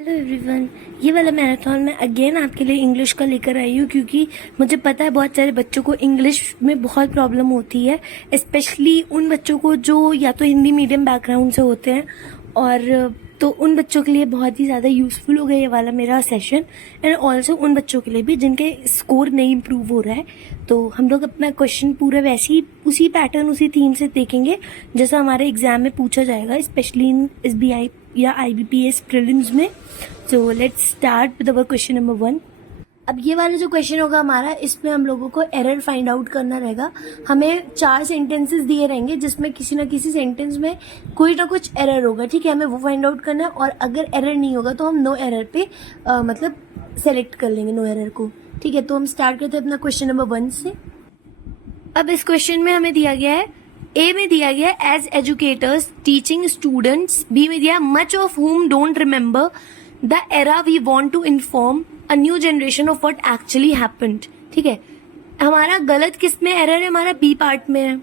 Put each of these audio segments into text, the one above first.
Hello everyone, ये वाला marathon मैं अगेन आपके लिए इंग्लिश का लेकर आई हूँ क्योंकि मुझे पता है बहुत सारे बच्चों को इंग्लिश में बहुत प्रॉब्लम होती है, स्पेशली उन बच्चों को जो या तो हिंदी मीडियम बैकग्राउंड से होते हैं और तो उन बच्चों के लिए बहुत ही ज़्यादा यूज़फुल हो गया ये वाला मेरा सेशन एंड ऑल्सो उन बच्चों के लिए भी जिनके स्कोर नहीं इम्प्रूव हो रहा है। तो हम लोग अपना क्वेश्चन पूरा वैसे ही उसी पैटर्न उसी थीम से देखेंगे जैसा हमारे एग्जाम में पूछा जाएगा, स्पेशली इन SBI या IBPS प्रीलिम्स में। So let's start with our question number 1। अब ये वाला जो क्वेश्चन होगा हमारा, इसमें हम लोगों को एरर फाइंड आउट करना रहेगा। हमें 4 सेंटेंसेस दिए रहेंगे जिसमें किसी ना किसी सेंटेंस में कोई ना कुछ एरर होगा, ठीक है। हमें वो फाइंड आउट करना है और अगर एरर नहीं होगा तो हम नो एरर पे मतलब सेलेक्ट कर लेंगे नो एरर को, ठीक है। तो हम स्टार्ट करते हैं अपना क्वेश्चन नंबर 1 से। अब इस क्वेश्चन में हमें दिया गया है, ए में दिया गया है as educators teaching students, B में दिया much of whom don't remember the era we want to inform a new generation of what actually happened, ठीक है। हमारा गलत किस में एरर है, हमारा बी पार्ट में है।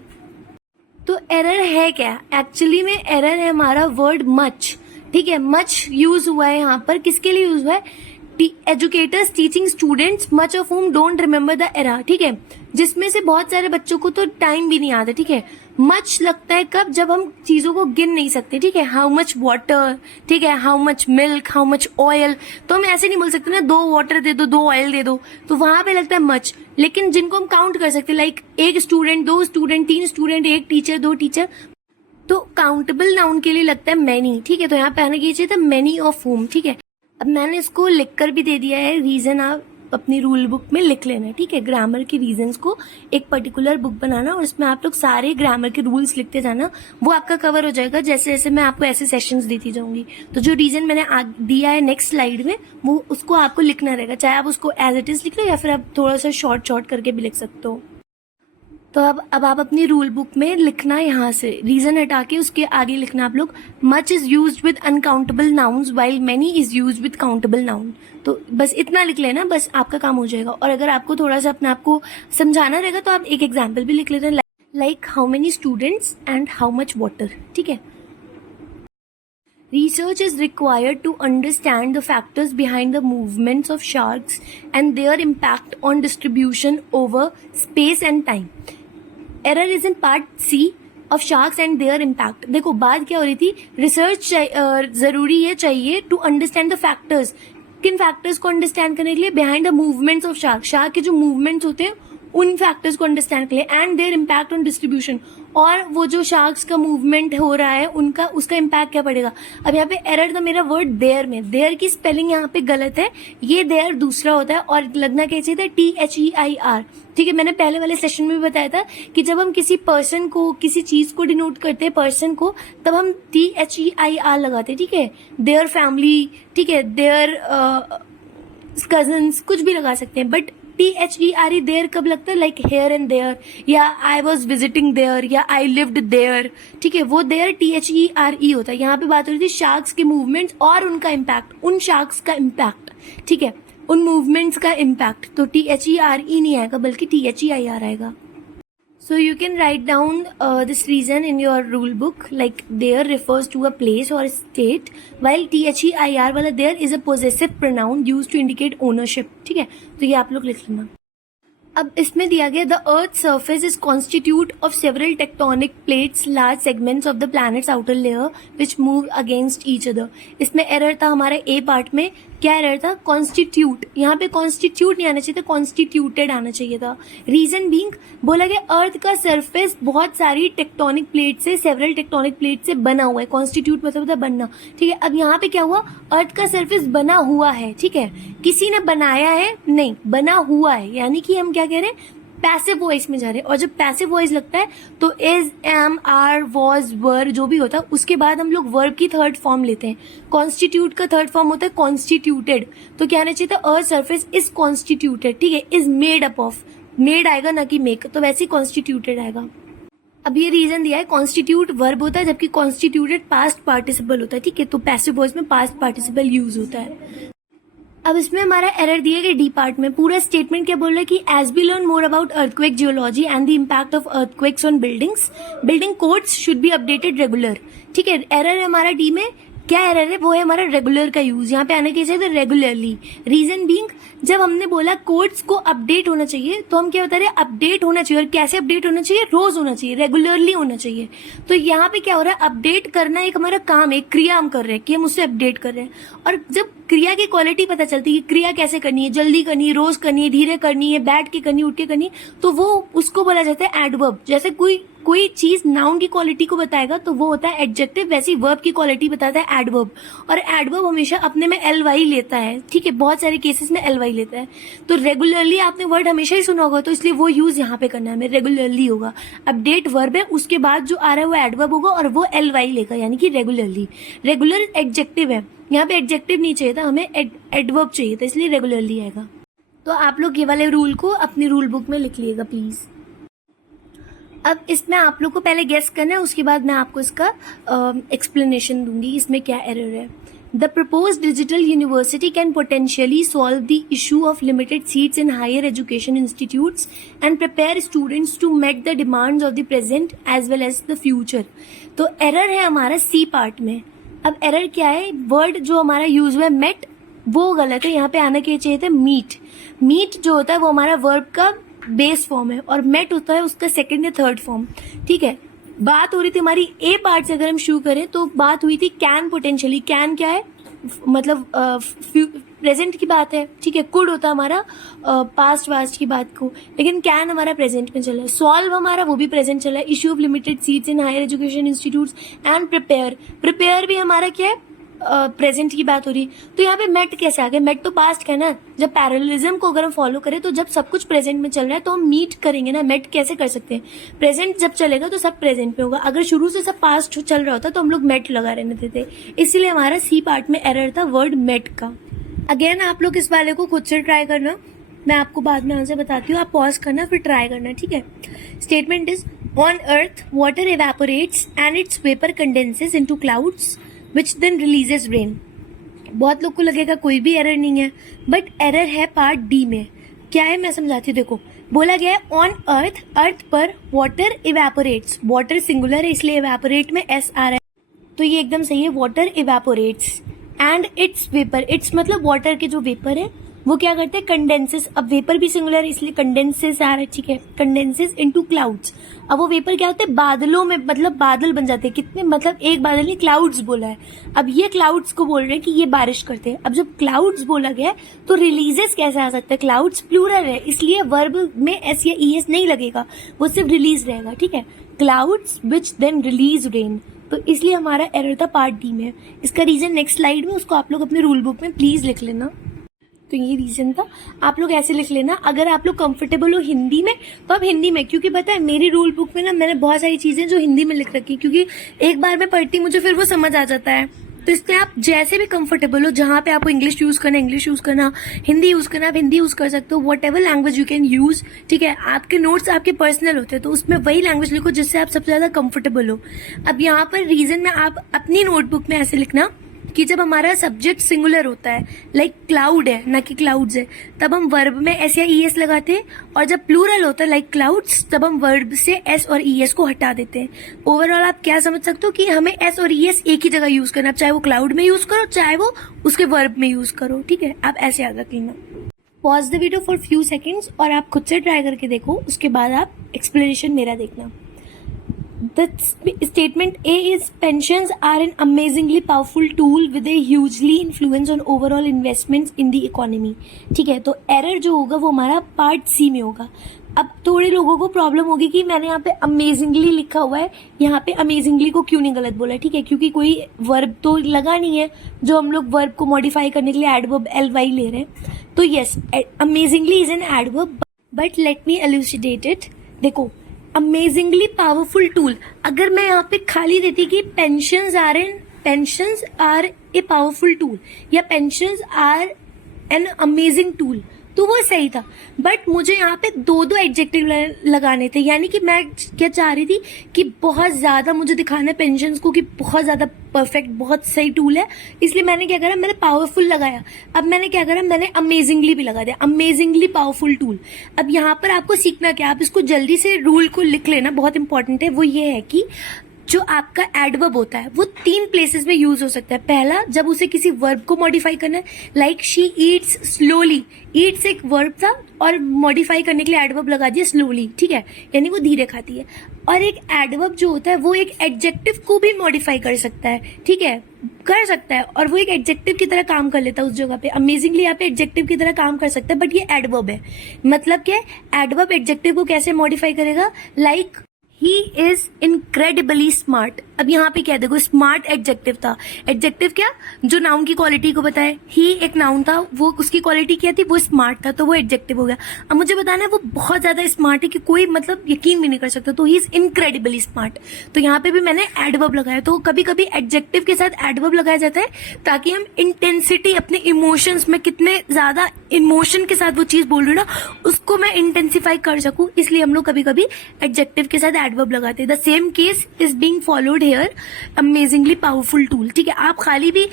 तो एरर है क्या, एक्चुअली में एरर है हमारा वर्ड मच, ठीक है। मच यूज हुआ है यहाँ पर, किसके लिए यूज हुआ है, educators teaching students much of whom don't remember the era, ठीक है। जिसमें से बहुत सारे बच्चों को तो टाइम भी नहीं आता, ठीक है। मच लगता है कब, जब हम चीजों को गिन नहीं सकते, ठीक है। हाउ मच वाटर, ठीक है, how much milk, how much oil, तो हम ऐसे नहीं बोल सकते ना 2 वाटर दे दो 2 ऑयल दे दो, तो वहां पे लगता है मच। लेकिन जिनको हम काउंट कर सकते, like 1 student 2 student 3 student 1 teacher 2 teacher, तो काउंटेबल नाउन के लिए लगता है मैनी, ठीक है। तो यहाँ पे आने की चाहिए था मैनी ऑफ होम, ठीक है। अब मैंने इसको लिखकर भी दे दिया है, रीजन आप अपनी रूल बुक में लिख लेना है, ठीक है। ग्रामर के रीजंस को एक पर्टिकुलर बुक बनाना और उसमें आप लोग सारे ग्रामर के रूल्स लिखते जाना, वो आपका कवर हो जाएगा जैसे जैसे मैं आपको ऐसे सेशंस देती जाऊंगी। तो जो रीजन मैंने दिया है नेक्स्ट स्लाइड में, वो उसको आपको लिखना रहेगा, चाहे आप उसको एज इट इज लिख लो या फिर आप थोड़ा सा शॉर्ट करके भी लिख सकते हो। तो अब आप अपनी रूल बुक में लिखना, यहाँ से रीजन हटा के उसके आगे लिखना आप लोग, much is used with uncountable nouns while many is used with countable noun. तो बस इतना लिख लेना, बस आपका काम हो जाएगा। और अगर आपको थोड़ा सा अपने आप को समझाना रहेगा तो आप एक एग्जाम्पल भी लिख लेते हैं, like how many students and how much water, ठीक है। Research is required to understand the factors behind the movements of sharks and their impact on distribution over space and time. Error is in part C of sharks and their impact. देखो बात क्या हो रही थी, research जरूरी है, चाहिए to understand the factors. किन फैक्टर्स को अंडरस्टैंड करने के लिए, behind the movements of shark, shark के जो मूवमेंट्स होते हैं उन फैक्टर्स को अंडरस्टैंड के लिए, and there impact on distribution, और वो जो शार्क्स का मूवमेंट हो रहा है उनका उसका इम्पैक्ट क्या पड़ेगा। अब यहाँ पे एरर था मेरा वर्ड देयर में, देयर की स्पेलिंग यहाँ पे गलत है, ये देयर दूसरा होता है और लगना क्या चाहिए था THEIR, ठीक है। मैंने पहले वाले सेशन में भी बताया था कि जब हम किसी पर्सन को, किसी चीज को डिनोट करते हैं पर्सन को, तब हम THEIR लगाते हैं, ठीक है। देयर फैमिली, ठीक है, देयर कजन्स, कुछ भी लगा सकते हैं, बट THERE देयर कब लगता है, लाइक हेयर एंड देयर, या आई वॉज विजिटिंग देयर, या आई लिव्ड देयर, ठीक है। वो देयर THERE होता है। यहाँ पे बात हो रही थी शार्क्स के मूवमेंट्स और उनका इम्पैक्ट, उन शार्क्स का इम्पैक्ट, ठीक है, उन मूवमेंट्स का इम्पैक्ट। तो THERE नहीं आएगा बल्कि THEIR आएगा। So you can write down this reason in your rule book, like there refers to a place or state, while THEIR वाला there is a possessive pronoun used to indicate ownership, ठीक है। तो ये आप लोग लिख लेना। अब इसमें दिया गया, the earth surface is constitute of several tectonic plates, large segments of the planets outer layer which move against each other. इसमें एरर था हमारा ए पार्ट में, क्या एरर था, कॉन्स्टिट्यूट, यहाँ पे कॉन्स्टिट्यूट नहीं आना चाहिए था, कॉन्स्टिट्यूटेड आना चाहिए था। रीजन बीइंग, बोला गया अर्थ का सरफेस बहुत सारी टेक्टोनिक प्लेट से, सेवरल टेक्टोनिक प्लेट से बना हुआ है, कॉन्स्टिट्यूट मतलब होता है बनना, ठीक है। अब यहाँ पे क्या हुआ, अर्थ का सरफेस बना हुआ है, ठीक है, किसी ने बनाया है नहीं, बना हुआ है, यानी कि हम क्या कह रहे हैं, पैसिव वॉइस में जा रहे हैं। और जब पैसिव वॉइस लगता है तो इज, एम, आर, वॉज, वर जो भी होता है उसके बाद हम लोग वर्ब की थर्ड फॉर्म लेते हैं। कॉन्स्टिट्यूट का थर्ड फॉर्म होता है कॉन्स्टिट्यूटेड, तो क्या आना चाहिए था, अर्थ सरफेस इज कॉन्स्टिट्यूटेड, ठीक है, is made up of, made आएगा ना कि मेक, तो वैसे ही कॉन्स्टिट्यूटेड आएगा। अब ये रीजन दिया है, कॉन्स्टिट्यूट वर्ब होता है जबकि कॉन्स्टिट्यूटेड पास्ट पार्टिसिपल होता है, ठीक है। तो पैसिव वॉइस में पास्ट पार्टिसिपल यूज होता है। अब इसमें हमारा एरर दिया गया डी पार्ट में, पूरा स्टेटमेंट क्या बोल रहा है कि as we learn more about earthquake geology and the impact of earthquakes on buildings, building codes should be updated regular, ठीक है। एरर है हमारा डी में, क्या एरर है, वो है हमारा रेगुलर का यूज। यहाँ पे आने के चाहिए तो रेगुलरली। रीजन बीइंग, जब हमने बोला कोड्स को अपडेट होना चाहिए तो हम क्या बता रहे हैं, अपडेट होना चाहिए। और कैसे अपडेट होना चाहिए, रोज होना चाहिए, रेगुलरली होना चाहिए। तो यहाँ पे क्या हो रहा है, अपडेट करना एक हमारा काम है, क्रिया हम कर रहे हैं कि हम उससे अपडेट कर रहे हैं। और जब क्रिया की क्वालिटी पता चलती है कि क्रिया कैसे करनी है, जल्दी करनी है, रोज करनी है, धीरे करनी है, बैठ के करनी है, उठ के करनी है, तो वो उसको बोला जाता है एडवर्ब। जैसे कोई चीज नाउन की क्वालिटी को बताएगा तो वो होता है एडजेक्टिव, वैसी वर्ब की क्वालिटी बताता है एडवर्ब। और एडवर्ब हमेशा अपने में ly लेता है, ठीक है, बहुत सारे केसेस में ly लेता है। तो रेगुलरली आपने वर्ड हमेशा ही सुना होगा, तो इसलिए वो यूज यहाँ पे करना है हमें, रेगुलरली होगा। अपडेट वर्ब है, उसके बाद जो आ रहा है वो एडवर्ब होगा और वो ly लेगा, यानी कि रेगुलरली। रेगुलर एडजेक्टिव है, यहाँ पे एडजेक्टिव नहीं चाहिए था, हमें एडवर्ब चाहिए था, इसलिए रेगुलरली आएगा। तो आप लोग ये वाले रूल को अपनी रूल बुक में लिख लीजिएगा प्लीज। अब इसमें आप लोग को पहले गेस करना है, उसके बाद मैं आपको इसका एक्सप्लेनेशन दूंगी इसमें क्या एरर है। The proposed digital university can potentially solve the issue of limited seats in higher education institutes and prepare students to meet the demands of the present as well as the future. तो error है हमारा C part में। अब error क्या है, word जो हमारा use हुआ है मेट, वो गलत है, यहाँ पे आना क्या चाहिए था मीट। मीट जो होता है वो हमारा वर्ब का बेस फॉर्म है और मेट होता है उसका सेकंड या थर्ड फॉर्म, ठीक है। बात हो रही थी हमारी ए पार्ट से, अगर हम शुरू करें तो बात हुई थी कैन पोटेंशियली। कैन क्या है, मतलब प्रेजेंट की बात है, ठीक है। कुड होता है हमारा पास्ट वास्ट की बात को, लेकिन कैन हमारा प्रेजेंट में चला है। सॉल्व हमारा वो भी प्रेजेंट चला है, issue of limited seats in higher education institutes and prepare भी हमारा क्या है, प्रेजेंट की बात हो रही। तो यहाँ पे मेट कैसे आ गया, मेट तो पास्ट का है ना। जब पैरेललिज्म को अगर हम फॉलो करें तो जब सब कुछ प्रेजेंट में चल रहा है तो हम मीट करेंगे ना, मेट कैसे कर सकते हैं। प्रेजेंट जब चलेगा तो सब प्रेजेंट में होगा, अगर शुरू से सब पास्ट चल रहा होता तो हम लोग मेट लगा रहने देते। इसलिए हमारा सी पार्ट में एरर था वर्ड मेट का। अगेन आप लोग इस वाले को खुद से ट्राई करना, मैं आपको बाद में आंसर बताती हूँ, आप पॉज करना फिर ट्राई करना, ठीक है। Statement is on earth water evaporates and it's vapour condenses into clouds which then releases rain। बहुत लोग को लगेगा कोई भी एरर नहीं है, बट एरर है पार्ट डी में। क्या है मैं समझाती हूँ, देखो बोला गया है ऑन अर्थ, अर्थ पर वाटर इवेपोरेट्स, वाटर सिंगुलर है इसलिए इवेपोरेट में एस आ रहा है, तो ये एकदम सही है। Water evaporates and it's vapour, it's मतलब वाटर के जो वेपर है वो क्या करते हैं, कंडेंसेस। अब वेपर भी सिंगुलर है इसलिए कंडेंसेस आ रहा है, ठीक है, कंडेंसेस इनटू क्लाउड्स। अब वो वेपर क्या होते हैं, बादलों में, मतलब बादल बन जाते हैं। कितने, मतलब एक बादल नहीं, क्लाउड्स बोला है। अब ये क्लाउड्स को बोल रहे हैं कि ये बारिश करते हैं। अब जब क्लाउड्स बोला गया तो रिलीजेस कैसे आ सकता है, क्लाउड्स प्लूरल है इसलिए वर्ब में एस या ई एस नहीं लगेगा, वो सिर्फ रिलीज रहेगा, ठीक है। Clouds which then release rain, तो इसलिए हमारा एरर था पार्ट डी में। इसका रीजन नेक्स्ट स्लाइड में, उसको आप लोग अपने रूल बुक में प्लीज लिख लेना। तो ये रीजन था, आप लोग ऐसे लिख लेना। अगर आप लोग कंफर्टेबल हो हिंदी में तो आप हिंदी में, क्योंकि पता है मेरी रूल बुक में ना मैंने बहुत सारी चीजें जो हिंदी में लिख रखी, क्योंकि एक बार मैं पढ़ती मुझे फिर वो समझ आ जाता है। तो इसलिए आप जैसे भी कंफर्टेबल हो, जहां पे आपको इंग्लिश यूज करना इंग्लिश यूज करना, हिंदी यूज करना आप हिंदी यूज कर सकते हो, what ever language you can use, ठीक है। आपके नोट्स आपके पर्सनल होते हैं तो उसमें वही लैंग्वेज लिखो जिससे आप सबसे ज्यादा कंफर्टेबल हो। अब यहाँ पर रीजन में आप अपनी नोटबुक में ऐसे लिखना कि जब हमारा सब्जेक्ट सिंगुलर होता है, लाइक क्लाउड है ना कि क्लाउड्स है, तब हम वर्ब में एस या ई एस लगाते हैं, और जब प्लूरल होता है लाइक क्लाउड्स तब हम वर्ब से एस और ई एस को हटा देते हैं। ओवरऑल आप क्या समझ सकते हो कि हमें एस और ई एस एक ही जगह यूज करना, चाहे वो क्लाउड में यूज करो चाहे वो उसके वर्ब में यूज करो, ठीक है। आप ऐसे याद रख लेना। Pause the video for few seconds और आप खुद से ट्राई करके देखो, उसके बाद आप एक्सप्लेनेशन मेरा देखना। The statement A is pensions are an amazingly powerful tool with a hugely influence on overall investments in the economy। ठीक है, तो एरर जो होगा वो हमारा पार्ट सी में होगा। अब थोड़े लोगों को प्रॉब्लम होगी कि मैंने यहाँ पे अमेजिंगली लिखा हुआ है, यहाँ पे अमेजिंगली को क्यों नहीं गलत बोला, ठीक है, क्योंकि कोई वर्ब तो लगा नहीं है जो हम लोग वर्ब को मॉडिफाई करने के लिए एडवर्ब ly ले रहे हैं। तो yes, amazingly is an adverb, but let me elucidate it. देखो अमेजिंगली पावरफुल टूल, अगर मैं यहाँ पे खाली देती कि pensions are a powerful tool या pensions are an amazing tool तो वो सही था, बट मुझे यहाँ पे दो एडजेक्टिव लगाने थे। यानी कि मैं क्या चाह रही थी कि बहुत ज्यादा मुझे दिखाना है पेंशंस को कि बहुत ज्यादा परफेक्ट, बहुत सही टूल है, इसलिए मैंने क्या करा, मैंने पावरफुल लगाया। अब मैंने क्या करा, मैंने अमेजिंगली भी लगा दिया, अमेजिंगली पावरफुल टूल। अब यहाँ पर आपको सीखना क्या, आप इसको जल्दी से रूल को लिख लेना, बहुत इंपॉर्टेंट है। वो ये है कि जो आपका एडवर्ब होता है वो 3 प्लेसेस में यूज हो सकता है। पहला, जब उसे किसी वर्ब को मॉडिफाई करना है, like she Yeats slowly. Yeats एक वर्ब था और मॉडिफाई करने के लिए एडवर्ब लगा दिया स्लोली, ठीक है, यानी वो धीरे खाती है। और एक एडवर्ब जो होता है वो एक एडजेक्टिव को भी मॉडिफाई कर सकता है, ठीक है, कर सकता है, और वो एक एडजेक्टिव की तरह काम कर लेता है उस जगह पे। अमेजिंगली यहाँ पे एडजेक्टिव की तरह काम कर सकता है, बट ये एडवर्ब है। मतलब क्या, एडवर्ब एडजेक्टिव को कैसे मॉडिफाई करेगा, like he is incredibly smart. अब यहाँ पे क्या देखो, स्मार्ट एडजेक्टिव था। एडजेक्टिव क्या, जो नाउन की क्वालिटी को बताए। ही एक नाउन था, वो उसकी क्वालिटी क्या थी, वो स्मार्ट था, तो वो एडजेक्टिव हो गया। अब मुझे बताना है वो बहुत ज्यादा स्मार्ट है कि कोई मतलब यकीन भी नहीं कर सकता, तो ही इज इनक्रेडिबली स्मार्ट। तो यहाँ पे भी मैंने एडवर्ब लगाया। तो कभी कभी एडजेक्टिव के साथ एडवर्ब लगाया जाता है ताकि हम इंटेंसिटी, अपने इमोशंस में कितने ज्यादा इमोशन के साथ वो चीज बोल रही हूँ ना, उसको मैं इंटेंसिफाई कर सकूं, इसलिए हम लोग कभी कभी एडजेक्टिव के साथ एडवर्ब लगाते हैं। The same case is being followed here, amazingly powerful tool. ठीक है, आप खाली भी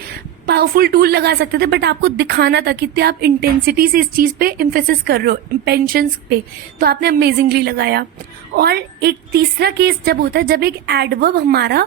पावरफुल टूल लगा सकते थे, बट आपको दिखाना था कितने आप इंटेंसिटी से इस चीज पे एम्फेसिस कर रहे हो, पेंशंस पे, तो आपने अमेजिंगली लगाया। और एक तीसरा केस जब होता है, जब एक एडवर्ब हमारा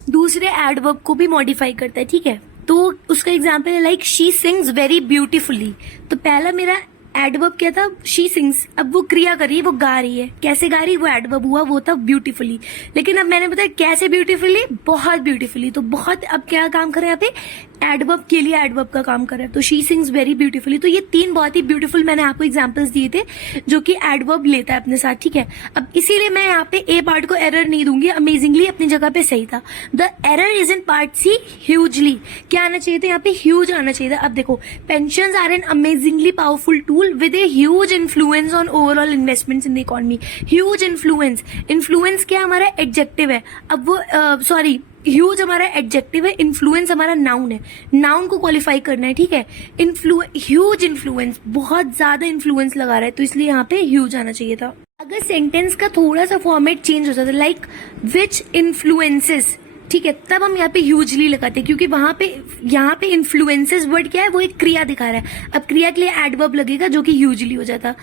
दूसरे एडवर्ब को भी मॉडिफाई करता है, ठीक है, तो उसका एग्जाम्पल है like she sings very beautifully. तो पहला मेरा एडवर्ब क्या था, शी सिंग्स। अब वो क्रिया कर रही है, वो गा रही है, कैसे गा रही है, वो एडवर्ब हुआ, वो था ब्यूटीफुली। लेकिन अब मैंने बताया कैसे ब्यूटीफुली, बहुत ब्यूटीफुली। तो बहुत अब क्या काम कर रहे हैं यहाँ पे, एडवर्ब के लिए एडवर्ब का काम कर रहा है। तो शी सिंग्स वेरी ब्यूटीफुली। तो ये 3 बहुत ही ब्यूटीफुल मैंने आपको एग्जांपल्स दिए थे जो कि एडवर्ब लेता है अपने साथ, ठीक है। अब इसीलिए मैं यहाँ पे ए पार्ट को एरर नहीं दूंगी, अमेजिंगली अपनी जगह पे सही था। The error is in part C, hugely. क्या आना चाहिए था यहाँ पे, ह्यूज आना चाहिए था। अब देखो, pensions are an amazingly powerful tool with a huge influence on overall investments in the economy. Huge influence, influence क्या हमारा एडजेक्टिव है। अब वो सॉरी, ह्यूज हमारा एडजेक्टिव है, इन्फ्लुएंस हमारा नाउन है। नाउन को क्वालिफाई करना है, ठीक है। ह्यूज इन्फ्लुएंस, बहुत ज्यादा इन्फ्लुएंस लगा रहा है, तो इसलिए यहाँ पे ह्यूज आना चाहिए था। अगर सेंटेंस का थोड़ा सा फॉर्मेट चेंज होता था, लाइक विच इन्फ्लुएंसेस, ठीक है, तब हम यहाँ पे ह्यूजली लगाते हैं, क्योंकि वहां पे यहाँ पे इन्फ्लुएंसेस वर्ड क्या है, वो एक क्रिया दिखा रहा है। अब क्रिया के लिए एडवर्ब लगेगा जो कि ह्यूजली हो जाता।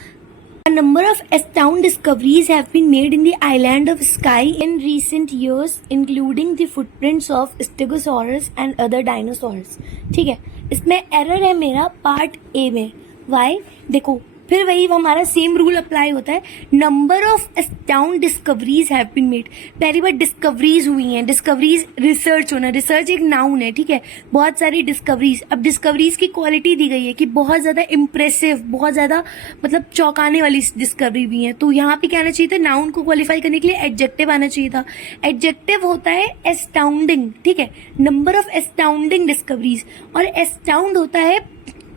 A number of astounding discoveries have been made in the island of Skye in recent years, including the footprints of Stegosaurus and other dinosaurs. ठीक है, इसमें एरर है मेरा पार्ट ए में। वाई, देखो फिर वही हमारा सेम रूल अप्लाई होता है। Number of astound discoveries have been made, पहली बार डिस्कवरीज हुई हैं। डिस्कवरीज रिसर्च होना, रिसर्च एक नाउन है, ठीक है, बहुत सारी डिस्कवरीज। अब डिस्कवरीज की क्वालिटी दी गई है कि बहुत ज्यादा इंप्रेसिव, बहुत ज्यादा मतलब चौंकाने वाली डिस्कवरी भी है। तो यहाँ पे क्या आना चाहिए था, नाउन को क्वालिफाई करने के लिए एडजेक्टिव आना चाहिए था। एडजेक्टिव होता है एस्टाउंडिंग, ठीक है, नंबर ऑफ एस्टाउंडिंग डिस्कवरीज। और एस्टाउंड होता है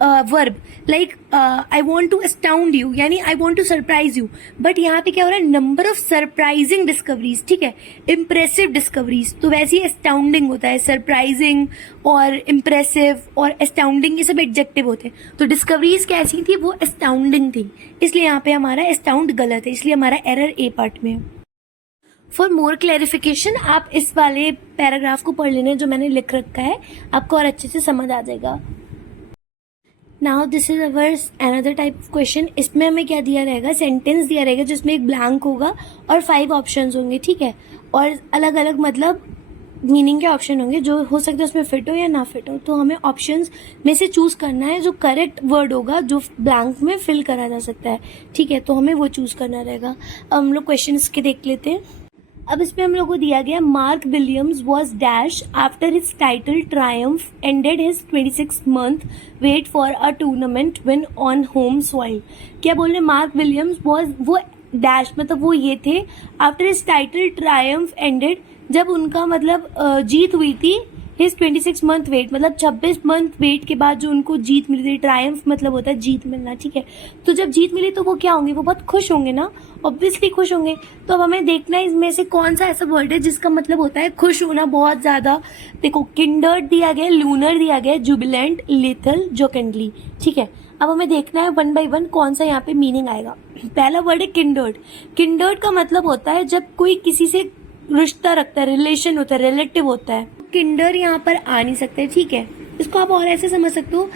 verb, like I want to astound you, यानी I want to surprise you. But यहाँ पे क्या हो रहा है, नंबर ऑफ सरप्राइजिंग डिस्कवरीज, ठीक है, इम्प्रेसिव डिस्कवरीज। तो वैसे ही अस्टाउंडिंग होता है, सरप्राइजिंग और इम्प्रेसिव और अस्टाउंडिंग, ये सब एडजेक्टिव होते हैं। तो डिस्कवरीज कैसी थी, वो अस्टाउंडिंग थी, इसलिए यहाँ पे हमारा अस्टाउंड गलत है, इसलिए हमारा एरर ए पार्ट में है। फॉर मोर क्लैरिफिकेशन आप इस वाले पैराग्राफ को पढ़ लेना जो मैंने लिख रखा है, आपको और अच्छे से समझ आ जाएगा। Now this is our another type of question. इसमें हमें क्या दिया रहेगा, सेंटेंस दिया रहेगा जिसमें एक ब्लैंक होगा और 5 ऑप्शंस होंगे, ठीक है, और अलग अलग मतलब मीनिंग के ऑप्शन होंगे, जो हो सकता है उसमें फिट हो या ना फिट हो। तो हमें ऑप्शंस में से चूज करना है जो करेक्ट वर्ड होगा, जो ब्लैंक में फिल करा जा सकता है, ठीक है, तो हमें वो चूज करना रहेगा। अब हम लोग क्वेश्चन के देख लेते हैं। अब इसमें हम लोग को दिया गया, Mark Williams was dash after his title triumph ended his 26 month wait for a tournament win on home soil. क्या बोल रहे, मार्क विलियम्स वॉज, वो डैश मतलब वो ये थे, after his title triumph ended, जब उनका मतलब जीत हुई थी, हिज 26 month वेट मतलब 26 month वेट के बाद जो उनको जीत मिली थी। ट्रायम्फ मतलब होता है जीत मिलना, ठीक है। तो जब जीत मिली तो वो क्या होंगे, वो बहुत खुश होंगे ना, ऑब्वियसली खुश होंगे। तो अब हमें देखना है इसमें से कौन सा ऐसा वर्ड है जिसका मतलब होता है खुश होना बहुत ज्यादा। देखो, किंडर्ड दिया गया, लूनर दिया गया, जुबिलेंट, लिथल, जोकेंडली, ठीक है। अब हमें देखना है 1 by 1 कौन सा यहाँ पे मीनिंग आएगा। पहला वर्ड है किंडर्ड। किंडर्ड का मतलब होता है जब कोई किसी से रिश्ता रखता है, रिलेशन होता है, रिलेटिव होता है। किंडर यहाँ पर आ नहीं सकते, ठीक है। इसको आप और ऐसे समझ सकते हो,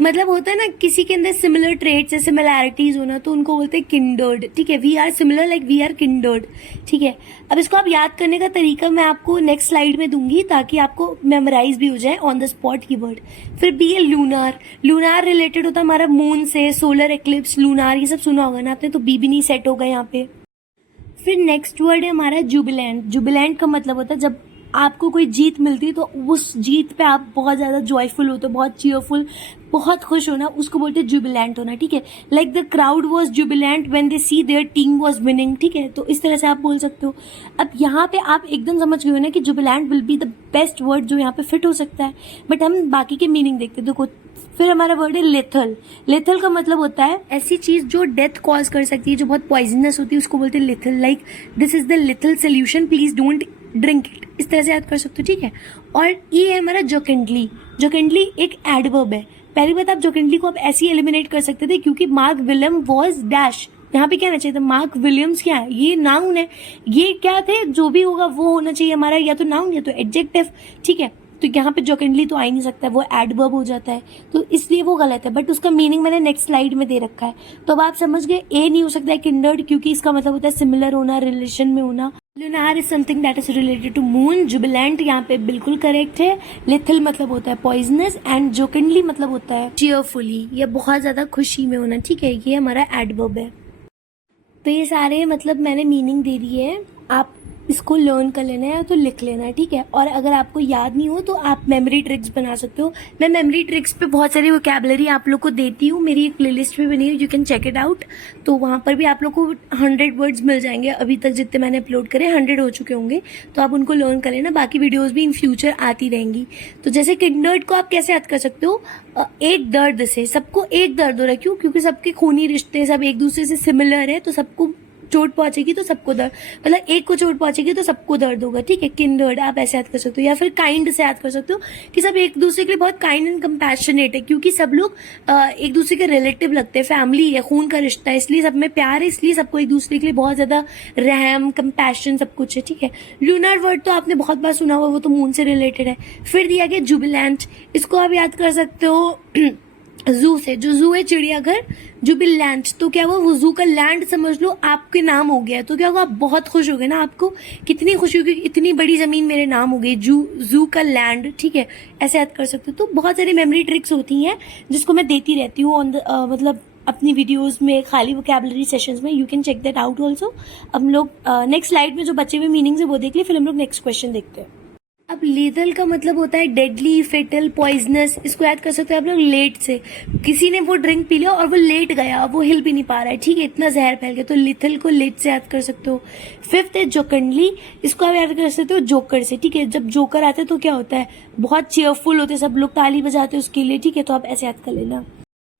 मतलब होता है ना किसी के अंदर सिमिलर ट्रेट्स है, सिमिलैरिटीज होना, तो उनको बोलते हैं किंडर्ड, ठीक है। We are similar like we are kindred, ठीक है। अब इसको आप याद करने का तरीका मैं आपको नेक्स्ट स्लाइड में दूंगी ताकि आपको मेमोराइज भी हो जाए ऑन द स्पॉट कीवर्ड। फिर बी है लूनार। लूनार रिलेटेड होता है हमारा मून से, सोलर एक्लिप्स, लूनार, ये सब सुना होगा ना आपने, तो बी भी नहीं सेट होगा यहाँ पे। फिर नेक्स्ट वर्ड है हमारा जुबिलेंट। जुबिलेंट का मतलब होता है जब आपको कोई जीत मिलती है तो उस जीत पे आप बहुत ज्यादा जॉयफुल होते हो, बहुत चीयरफुल, बहुत खुश होना, उसको बोलते हैं जुबिलेंट होना, ठीक है। Like the crowd was jubilant when they see their team was winning, ठीक है। तो इस तरह से आप बोल सकते हो। अब यहाँ पे आप एकदम समझ गए हो ना कि Jubilant will be the best word जो यहाँ पे फिट हो सकता है, बट हम बाकी के मीनिंग देखते हैं। देखो फिर हमारा वर्ड है लेथल। लेथल का मतलब होता है ऐसी चीज जो डेथ कॉज कर सकती है, जो बहुत पॉइजनस होती है, उसको बोलते हैं lethal. Like this is the lethal solution, please don't drink it, इस तरह से याद कर सकते हो, ठीक है। और ये है हमारा जोकेंडली। जोकेंडली एक एडवर्ब है। पहली बात, आप जोकेंडली को आप ऐसे ही एलिमिनेट कर सकते थे क्योंकि मार्क विलियम वॉज डैश, यहाँ पे क्या होना चाहिए था, मार्क विलियम्स क्या है, ये नाउन है, ये क्या थे, जो भी होगा वो होना चाहिए हमारा, या तो नाउन या तो एडजेक्टिव, ठीक है। तो यहाँ पे जोकेंडली तो आ ही नहीं सकता, वो एडवर्ब हो जाता है, तो इसलिए वो गलत है। बट उसका मीनिंग मैंने नेक्स्ट स्लाइड में दे रखा है, तो अब आप समझ गए। ए नहीं हो सकता है किंडर्ड, क्योंकि इसका मतलब होता है सिमिलर होना, रिलेशन में होना। Lunar is something that is related to moon. Jubilant यहाँ पे बिल्कुल करेक्ट है। लिथिल मतलब होता है पॉइजनस, एंड जोकेंडली मतलब होता है चीयरफुली, या बहुत ज्यादा खुशी में होना, ठीक है। ये हमारा एडवर्ब है। तो ये सारे मतलब मैंने मीनिंग दे दिए है, आप इसको लर्न कर लेना है तो लिख लेना है, ठीक है। और अगर आपको याद नहीं हो तो आप मेमोरी ट्रिक्स बना सकते हो। मैं मेमोरी ट्रिक्स पे बहुत सारी वोकैबुलरी आप लोग को देती हूँ, मेरी एक प्लेलिस्ट भी बनी है, you can check it out. तो वहाँ पर भी आप लोग को 100 वर्ड्स मिल जाएंगे। अभी तक जितने मैंने अपलोड करे 100 हो चुके होंगे, तो आप उनको लर्न कर लेना। बाकी वीडियोज भी इन फ्यूचर आती रहेंगी। तो जैसे किंडर्ड को आप कैसे याद कर सकते हो, एक दर्द से, सबको एक दर्द हो रहा है, क्यों, क्योंकि सबके खूनी रिश्ते सब एक दूसरे से सिमिलर है, तो सबको चोट पहुंचेगी तो सबको दर्द, मतलब एक को चोट पहुंचेगी तो सबको दर्द होगा, ठीक है। किंडर्ड आप ऐसे याद कर सकते हो, या फिर काइंड से याद कर सकते हो कि सब एक दूसरे के लिए बहुत काइंड एंड कंपैशनेट है, क्योंकि सब लोग एक दूसरे के रिलेटिव लगते हैं, फैमिली है, खून का रिश्ता है, इसलिए सब में प्यार है, इसलिए सबको एक दूसरे के लिए बहुत ज्यादा रहम, कंपैशन सब कुछ है, ठीक है। लूनर वर्ड तो आपने बहुत बार सुना हुआ, वो तो मून से रिलेटेड है। फिर दिया गया जुबिलेंट, इसको आप याद कर सकते हो जू से, जो जू है चिड़ियाघर, जुबिलेंट, तो क्या वो जू का लैंड समझ लो आपके नाम हो गया, तो क्या होगा, आप बहुत खुश हो गए ना, आपको कितनी खुशी होगी, इतनी बड़ी जमीन मेरे नाम हो गई, जू का लैंड, ठीक है। ऐसे याद कर सकते हो। तो बहुत सारी मेमोरी ट्रिक्स होती हैं जिसको मैं देती रहती हूँ ऑन मतलब अपनी वीडियोस में, खाली वोकैबुलरी सेशंस में, you can check that out also. अब हम लोग नेक्स्ट स्लाइड में जो बचे हुए मीनिंग्स है वो देख लिए, फिर हम लोग नेक्स्ट क्वेश्चन देखते हैं। अब लीथल का मतलब होता है डेडली, फेटल, पॉइजनस। इसको याद कर सकते हैं आप लोग लेट से, किसी ने वो ड्रिंक पी लिया और वो लेट गया, वो हिल भी नहीं पा रहा है, ठीक है, इतना जहर फैल गया, तो लीथल को लेट से याद कर सकते हो। फिफ्थ है जोकंडली, इसको आप याद कर सकते हो जोकर से, ठीक है। जब जोकर आते हैं तो क्या होता है, बहुत चीयरफुल होते हैं, सब लोग ताली बजाते हैं उसके लिए, ठीक है, तो आप ऐसे याद कर लेना।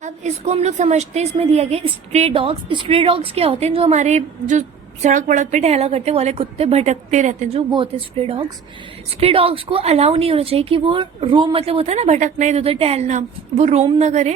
अब इसको हम लोग समझते हैं, इसमें दिया गया स्ट्रे डॉग्स। स्ट्रे डॉग्स क्या होते हैं, जो हमारे जो सड़क वड़क पे टहला करते वाले कुत्ते, भटकते रहते हैं, जो वो होते हैं स्ट्रे डॉग्स। स्ट्रे डॉग्स को अलाउ नहीं होना चाहिए कि वो रोम, मतलब होता है ना भटकना, इधर उधर टहलना, वो रोम ना करे।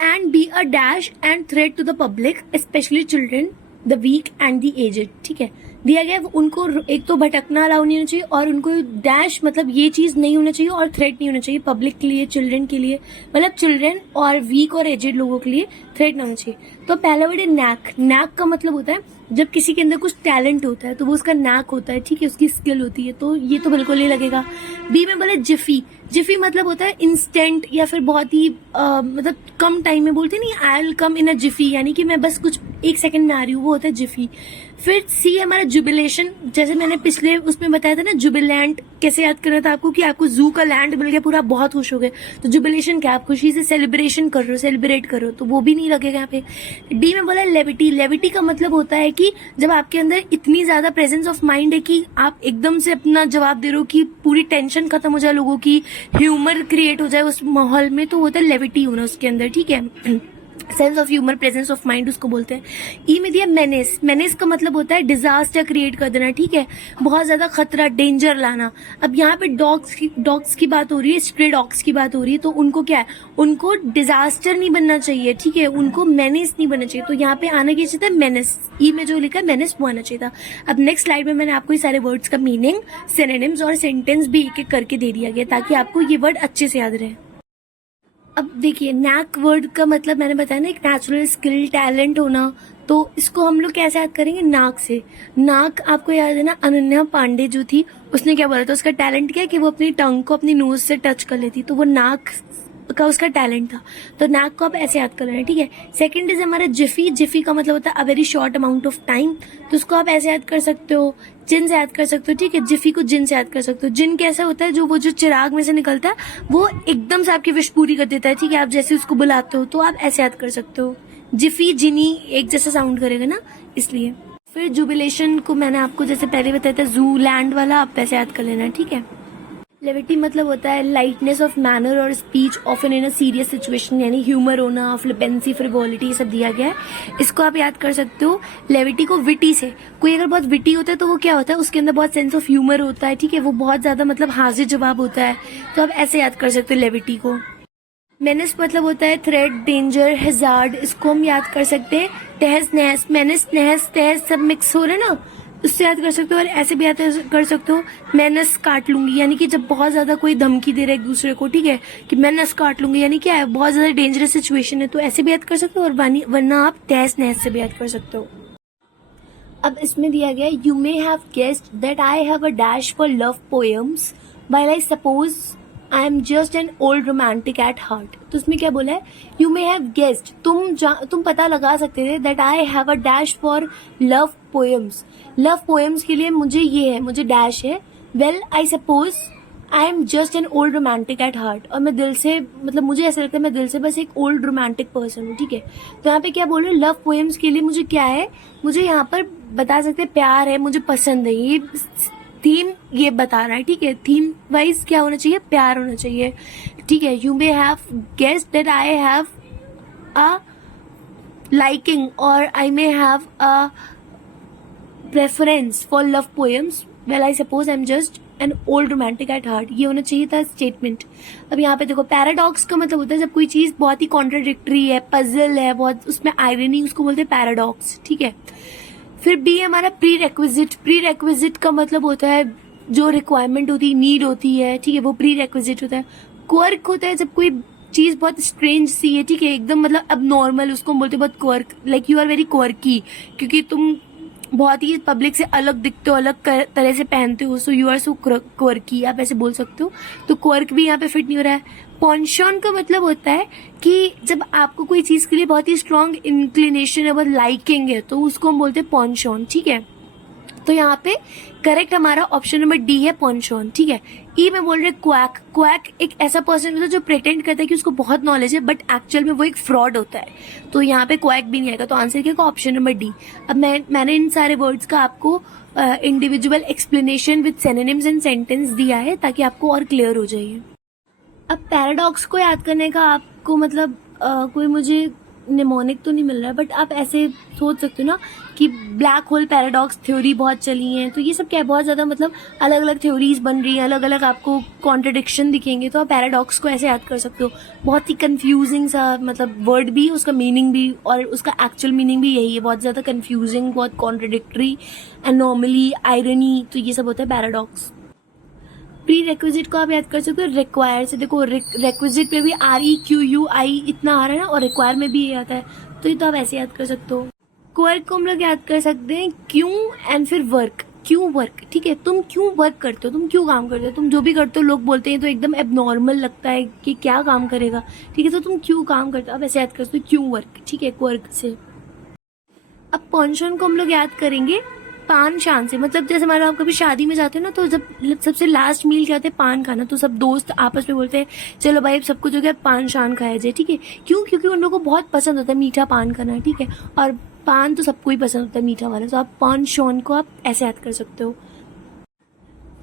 And be a dash and threat to the public, specially children, the weak and the aged, ठीक है। दिया गया उनको एक तो भटकना अलाउ नहीं होना चाहिए, और उनको डैश मतलब ये चीज नहीं होना चाहिए, और थ्रेट नहीं होना चाहिए पब्लिक के लिए, चिल्ड्रन के लिए, मतलब चिल्ड्रन और वीक और एजेड लोगों के लिए थ्रेट ना होना चाहिए। तो पहला वर्ड है नैक। नैक का मतलब होता है जब किसी के अंदर कुछ टैलेंट होता है तो वो उसका नैक होता है, ठीक है, उसकी स्किल होती है, तो ये तो बिल्कुल नहीं लगेगा। बी में बोले जिफी। जिफी मतलब होता है इंस्टेंट, या फिर बहुत ही मतलब कम टाइम में, बोलते नहीं आई विल कम इन अ जिफी, यानी कि मैं बस कुछ 1 सेकंड में आ रही हूँ, वो होता है जिफी। फिर सी हमारा जुबिलेशन, जैसे मैंने पिछले उसमें बताया था ना, जुबिलेंट कैसे याद करना था आपको, कि आपको जू का लैंड मिल गया, पूरा बहुत खुश हो गए, तो जुबिलेशन क्या, आप खुशी से सेलिब्रेशन कर रहे हो, सेलिब्रेट कर रहे हो, तो वो भी नहीं लगेगा यहाँ पे। डी में बोला लेविटी। लेविटी का मतलब होता है कि जब आपके अंदर इतनी ज्यादा प्रेजेंस ऑफ माइंड है कि आप एकदम से अपना जवाब दे रहे हो, कि पूरी टेंशन खत्म हो जाए लोगों की, ह्यूमर क्रिएट हो जाए उस माहौल में, तो होता है लेविटी होना उसके अंदर, ठीक है। Sense of humour, presence of mind उसको बोलते हैं। ई में दिया मेनेस। मेनेस का मतलब होता है डिजास्टर क्रिएट कर देना, ठीक है, बहुत ज्यादा खतरा, डेंजर लाना। अब यहाँ पे डॉग्स की बात हो रही है, स्ट्रे डॉग्स की बात हो रही है, तो उनको क्या है, उनको डिजास्टर नहीं बनना चाहिए, ठीक है, उनको मेनेस नहीं बनना चाहिए, तो यहाँ पे आना क्या चाहिए था, मेनेस। ई में जो लिखा है मेनेस वो आना चाहिए था। अब नेक्स्ट स्लाइड में मैंने आपको ये सारे वर्ड्स का मीनिंग, सिनोनिम्स और सेंटेंस भी एक एक करके दे दिया गया, ताकि आपको ये वर्ड अच्छे से याद रहे। अब देखिए, नैक वर्ड का मतलब मैंने बताया ना, एक नेचुरल स्किल, टैलेंट होना। तो इसको हम लोग कैसे याद करेंगे? नाक से। नाक आपको याद है ना, अनन्या पांडे जो थी, उसने क्या बोला था? उसका टैलेंट क्या है कि वो अपनी टंग को अपनी नोज से टच कर लेती, तो वो नाक का उसका टैलेंट था। तो नाक को आप ऐसे याद कर लेना, ठीक है। सेकंड इज हमारा जिफी। जिफी का मतलब होता है a very short amount of time, तो उसको आप ऐसे याद कर सकते हो, जिन से याद कर सकते हो, ठीक है। जिफी को जिन से याद कर सकते हो। जिन कैसा होता है? जो चिराग में से निकलता है, वो एकदम से आपकी विश पूरी कर देता है, ठीक है। आप जैसे उसको बुलाते हो तो आप ऐसे याद कर सकते हो। जिफी जिनी एक जैसा साउंड करेगा ना, इसलिए। फिर जुबिलेशन को मैंने आपको जैसे पहले बताया था, जू लैंड वाला, आप ऐसे याद कर लेना, ठीक है। लेविटी मतलब होता है लाइटनेस ऑफ मैनर और speech often in a serious situation, यानी ह्यूमर होना, फ्लिपेंसी, फ्रिवोलिटी, सब दिया गया है। इसको आप याद कर सकते हो लेविटी को विटी से। कोई अगर बहुत विटी होता है तो वो क्या होता है? उसके अंदर बहुत सेंस ऑफ ह्यूमर होता है, ठीक है। वो बहुत ज्यादा मतलब हाजिर जवाब होता है, तो आप ऐसे याद कर सकते हो लेविटी को। मेनेस मतलब होता है थ्रेट, डेंजर, हेजार्ड। इसको हम याद कर सकते हैं तहस नहस। मेनेस, नहस, तहस सब मिक्स हो रहा है ना, उससे याद कर सकते हो। और ऐसे भी याद कर सकते हो, मैं नस काट लूंगी, यानी कि जब बहुत ज्यादा कोई धमकी दे रहा है एक दूसरे को, ठीक है, कि मैं नस काट लूंगी, यानी क्या है? बहुत ज्यादा डेंजरस सिचुएशन है, तो ऐसे भी याद कर सकते हो। और वरना आप तहस नहस से भी याद कर सकते हो। अब इसमें दिया गया, you may have guessed that I have a dash for love poems while I suppose I am just an old romantic at heart. तो इसमें क्या बोला है? यू मे हैव गेस्ड, तुम पता लगा सकते थे, that I have a dash for love poems. Love poems के लिए मुझे ये है, मुझे डैश है। Well I suppose I am just an old romantic at heart, और मैं दिल से, मतलब मुझे ऐसा लगता है मैं दिल से बस एक ओल्ड रोमांटिक पर्सन हूँ, ठीक है। तो यहाँ पे क्या बोल रहे हैं? लव पोएम्स के लिए मुझे क्या है? मुझे यहाँ पर बता सकते हैं प्यार है, मुझे पसंद है। ये थीम ये बता रहा है, ठीक है। थीम वाइज क्या होना चाहिए? प्यार होना चाहिए, ठीक है। You may have guessed that I have a liking और I may have a preference for love poems. Well I suppose I am just an old romantic at heart. ये होना चाहिए था स्टेटमेंट। अब यहाँ पे देखो, पैराडॉक्स का मतलब होता है जब कोई चीज बहुत ही कॉन्ट्राडिक्टरी है, पजल है, बहुत उसमें आयरनी, उसको बोलते हैं पैराडॉक्स, ठीक है। फिर बी हमारा प्री रेक्विजिट। प्री रेक्विजिट का मतलब होता है जो रिक्वायरमेंट होती है, नीड होती है, ठीक है, वो प्री रेक्विजिट होता है। क्वर्क होता है जब कोई चीज बहुत स्ट्रेंज सी है, ठीक है, एकदम मतलब अब नॉर्मल, उसको हम बोलते हैं बहुत quirk, like you are very quirky, क्योंकि तुम बहुत ही पब्लिक से अलग दिखते हो, अलग तरह से पहनते हो, so you are so quirky, आप ऐसे बोल सकते हो। तो क्वर्क भी यहाँ पे फिट नहीं हो रहा है। पॉन्शॉन का मतलब होता है कि जब आपको कोई चीज के लिए बहुत ही स्ट्रांग इंक्लिनेशन है, बहुत लाइकिंग है, तो उसको हम बोलते हैं पॉन्शॉन, ठीक है। तो यहाँ पे करेक्ट हमारा ऑप्शन नंबर डी है, पॉन्शॉन, ठीक है। ई में बोल रहे क्वैक। क्वैक एक ऐसा पर्सन होता है जो प्रिटेंड करता है कि उसको बहुत नॉलेज है, बट एक्चुअल में वो एक फ्रॉड होता है, तो यहाँ पे क्वैक भी नहीं आएगा। तो आंसर क्या होगा? Option number D. अब मैंने इन सारे वर्ड्स का आपको individual explanation with synonyms and sentence दिया है ताकि आपको और क्लियर हो जाए। अब पैराडॉक्स को याद करने का आपको मतलब कोई मुझे निमोनिक तो नहीं मिल रहा है, बट आप ऐसे सोच सकते हो ना कि ब्लैक होल पैराडॉक्स थ्योरी बहुत चली है, तो ये सब क्या है, बहुत ज्यादा मतलब अलग अलग थ्योरीज बन रही हैं, अलग अलग आपको कॉन्ट्रडिक्शन दिखेंगे, तो आप पैराडॉक्स को ऐसे याद कर सकते हो। बहुत ही कंफ्यूजिंग सा मतलब वर्ड भी, उसका मीनिंग भी, और उसका एक्चुअल मीनिंग भी यही है, बहुत ज्यादा कंफ्यूजिंग, बहुत कॉन्ट्रडिक्टरी, एनोमली, आयरनी, तो ये सब होता है पैराडॉक्स। प्री रेक्विजिट को आप याद कर सकते हो रिक्वायर से। देखो रेक्विजिट में भी REQUI इतना आ रहा है ना, और रिक्वायर में भी ये आता है, तो ये तो आप ऐसे याद कर सकते हो। क्वर्क को हम लोग याद कर सकते हैं क्यों एंड फिर वर्क। क्यों वर्क, ठीक है, तुम क्यों वर्क करते हो, तुम क्यों काम करते हो, तुम जो भी करते हो लोग बोलते हैं तो एकदम एबनॉर्मल लगता है कि क्या काम करेगा, ठीक है, तो तुम क्यों काम करते हो, आप ऐसे याद कर सकते हो क्यों वर्क, ठीक है, क्वर्क से। अब पॉन्शॉन को हम लोग याद करेंगे पान शान से। मतलब जैसे हमारा आप कभी शादी में जाते हो ना, तो जब सबसे लास्ट मील क्या होता है? पान खाना। तो सब दोस्त आपस में बोलते हैं चलो भाई अब सब कुछ हो गया, पान शान खाया जाए, ठीक है। क्यों? क्योंकि उन लोगों को बहुत पसंद होता है मीठा पान खाना, ठीक है, और पान तो सबको ही पसंद होता है मीठा वाला, तो आप पान शॉन को आप ऐसे याद कर सकते हो।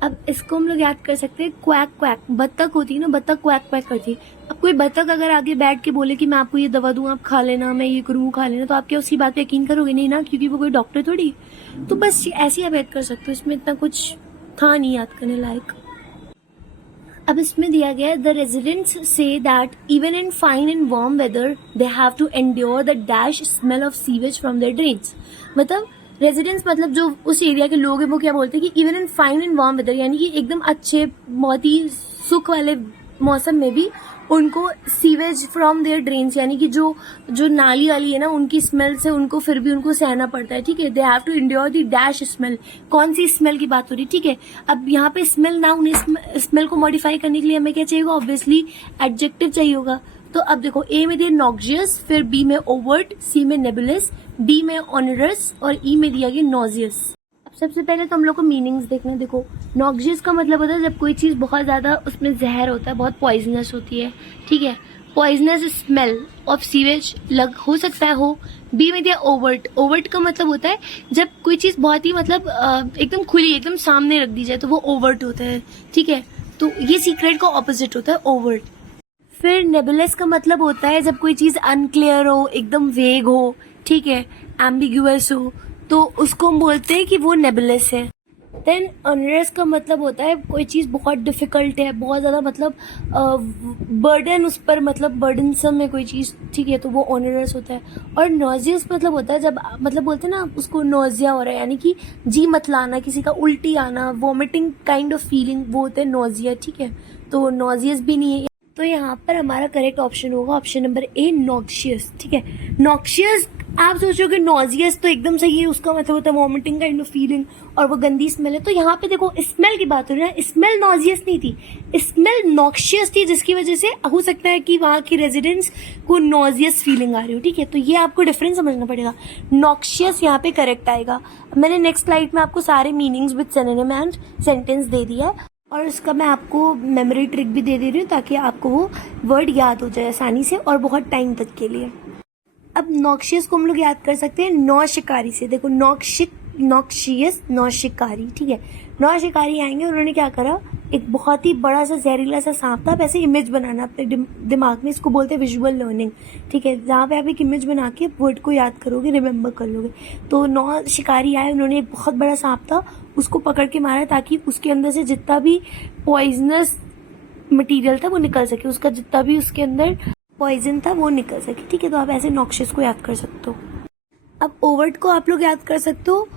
अब इसको हम लोग याद कर सकते हैं क्वैक क्वैक। बत्तख होती है ना, बत्तख क्वैक क्वैक करती है। अब कोई बत्तख अगर आगे बैठ के बोले कि मैं आपको ये दवा दूं, आप खा लेना, मैं ये करूँ खा लेना, तो आप क्या उसकी बात पे यकीन करोगे? नहीं ना, क्योंकि वो कोई डॉक्टर थोड़ी। तो बस ऐसे ही आप याद कर सकते हो, इसमें इतना कुछ था नहीं याद करने लायक। अब इसमें दिया गया है the residents say that even in fine and warm weather they have to endure the dash smell of sewage from their drains. मतलब रेजिडेंट्स मतलब जो उस एरिया के लोग हैं वो क्या बोलते हैं कि even in fine and warm weather, यानी कि एकदम अच्छे बहुत ही सुख वाले मौसम में भी उनको सीवेज फ्रॉम देयर ड्रेन्स, यानी कि जो जो नाली वाली है ना, उनकी स्मेल से उनको फिर भी उनको सहना पड़ता है, ठीक है। They have to endure the dash smell. कौन सी स्मेल की बात हो रही है, ठीक है। अब यहाँ पे स्मेल ना, उन्हें स्मेल को मॉडिफाई करने के लिए हमें क्या चाहिए होगा, ऑब्वियसली एडजेक्टिव चाहिए होगा। तो अब देखो, ए में दिया नॉक्सियस, फिर बी में ओवर्ट, सी में नेबुलस, डी में ऑनरस और ई में दिया गया नॉजियस। अब सबसे पहले तो हम लोग को मीनिंग्स देखना। देखो, नॉक्सियस का मतलब होता है जब कोई चीज बहुत ज्यादा उसमें जहर होता है, बहुत पॉइजनस होती है, ठीक है। पॉइजनस स्मेल ऑफ सीवेज लग हो सकता है हो। बी में दिया ओवर्ट। ओवर्ट का मतलब होता है जब कोई चीज बहुत ही मतलब एकदम खुली, एकदम सामने रख दी जाए तो वो ओवर्ट होता है, ठीक है। तो ये सीक्रेट का ऑपोजिट होता है ओवर्ट। फिर नेबुलस का मतलब होता है जब कोई चीज अनक्लियर हो, एकदम वेग हो, ठीक है, एम्बिगुअस हो, तो उसको हम बोलते हैं कि वो नेबुलस है। देन ऑनरस का मतलब होता है कोई चीज बहुत डिफिकल्ट है, बहुत ज्यादा मतलब बर्डन उस पर, मतलब बर्डनसम है कोई चीज, ठीक है, तो वो ऑनरस होता है। और नॉजियस मतलब होता है जब मतलब बोलते हैं ना उसको नोजिया हो रहा है, यानी कि जी मतलाना, किसी का उल्टी आना, वॉमिटिंग काइंड ऑफ फीलिंग, वो होता है नोजिया, ठीक है। तो नॉजियस भी नहीं है, तो यहाँ पर हमारा करेक्ट ऑप्शन होगा ऑप्शन नंबर ए, नॉक्शियस, ठीक है। नॉक्शियस, आप सोचोगे नॉजियस तो एकदम सही है, उसका मतलब होता है वॉमिटिंग काइंड ऑफ फीलिंग और वो गंदी स्मेल है। तो यहाँ पे देखो स्मेल की बात हो रही है, स्मेल नॉजियस नहीं थी, स्मेल नॉक्शियस थी, जिसकी वजह से हो सकता है कि वहां के रेजिडेंट्स को नॉजियस फीलिंग आ रही हो, ठीक है। तो ये आपको डिफरेंस समझना पड़ेगा, नॉक्शियस यहाँ पे करेक्ट आएगा। मैंने नेक्स्ट स्लाइड में आपको सारे meanings with synonym and sentence दे दिया है और उसका मैं आपको मेमोरी ट्रिक भी दे रही हूँ ताकि आपको वो वर्ड याद हो जाए आसानी से और बहुत टाइम तक के लिए। अब नॉक्शियस को हम लोग याद कर सकते हैं नौ शिकारी से। देखो, नॉक्शियस, नौ शिकारी, ठीक है। नौ शिकारी आएंगे, उन्होंने क्या करा, एक बहुत ही बड़ा सा जहरीला सा सांप था। आप ऐसे इमेज बनाना अपने दिमाग में, इसको बोलते हैं विजुअल लर्निंग, ठीक है, जहाँ पे आप एक इमेज बना के वर्ड को याद करोगे, रिमेम्बर कर लोगे। तो 9 शिकारी आए, उन्होंने एक बहुत बड़ा सांप था उसको पकड़ के मारा ताकि उसके अंदर से जितना भी पॉइजनस मटेरियल था वो निकल सके, उसका जितना भी उसके अंदर पॉइजन था वो निकल सके, ठीक है। तो आप ऐसे नॉक्शियस को याद कर सकते हो। अब ओवर्ट को आप लोग याद कर सकते हो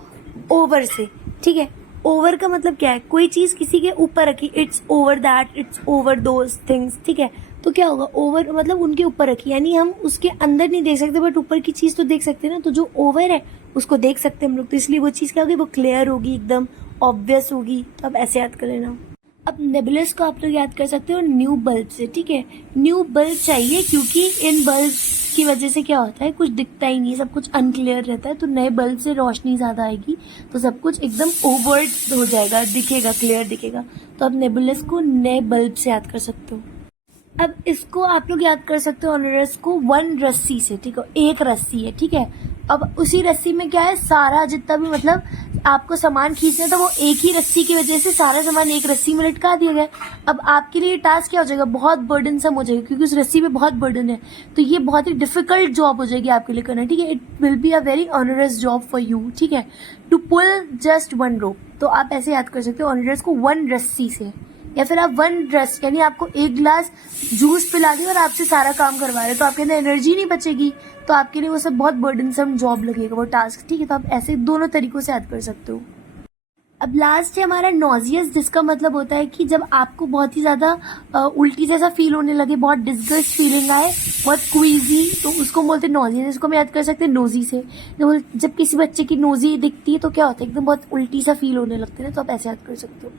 ओवर से, ठीक है। ओवर का मतलब क्या है, कोई चीज किसी के ऊपर रखी, it's over that, it's over those things, ठीक है। तो क्या होगा, ओवर मतलब उनके ऊपर रखी, यानी हम उसके अंदर नहीं देख सकते बट ऊपर की चीज तो देख सकते हैं ना। तो जो ओवर है उसको देख सकते हैं हम लोग, तो इसलिए वो चीज क्या होगी, वो क्लियर होगी, एकदम ऑब्वियस होगी। तो आप ऐसे याद कर लेना। अब नेबुलस को आप लोग याद कर सकते हो न्यू बल्ब से, ठीक है। न्यू बल्ब चाहिए क्योंकि इन बल्ब की वजह से क्या होता है, कुछ दिखता ही नहीं, सब कुछ अनक्लियर रहता है। तो नए बल्ब से रोशनी ज्यादा आएगी तो सब कुछ एकदम ओवर्ट हो जाएगा, दिखेगा, क्लियर दिखेगा। तो आप नेबुलस को नए बल्ब से याद कर सकते हो। अब इसको आप लोग याद कर सकते हो ऑनरस को वन रस्सी से, ठीक है, एक रस्सी है, ठीक है। अब उसी रस्सी में क्या है, सारा जितना भी मतलब आपको सामान खींचना था वो एक ही रस्सी की वजह से सारा सामान एक रस्सी में लटका दिया गया। अब आपके लिए टास्क क्या हो जाएगा, बहुत बर्डनसम हो जाएगा क्योंकि उस रस्सी में बहुत बर्डन है। तो ये बहुत ही डिफिकल्ट जॉब हो जाएगी आपके लिए करना, ठीक है। It will be a very onerous job for you, ठीक है, टू पुल जस्ट वन रोप। तो आप ऐसे याद कर सकते हो ऑनरस को वन रस्सी से, या फिर आप वन रस, यानी आपको एक ग्लास जूस पिला दिया और आपसे सारा काम करवा रहे, तो आपके अंदर एनर्जी नहीं बचेगी, तो आपके लिए वो सब बहुत बर्डनसम जॉब लगेगा वो टास्क, ठीक है। तो आप ऐसे दोनों तरीकों से याद कर सकते हो। अब लास्ट है हमारा नॉजियस, जिसका मतलब होता है कि जब आपको बहुत ही ज्यादा उल्टी जैसा फील होने लगे, बहुत डिस्गस्ट फीलिंग आए, बहुत क्वीजी, तो उसको बोलते हैं नॉजियस। इसको हम याद कर सकते हैं नोजी से। जब किसी बच्चे की नोजी दिखती है तो क्या होता है, एकदम बहुत उल्टी सा फील होने लगते हैं, तो आप ऐसे याद कर सकते हो।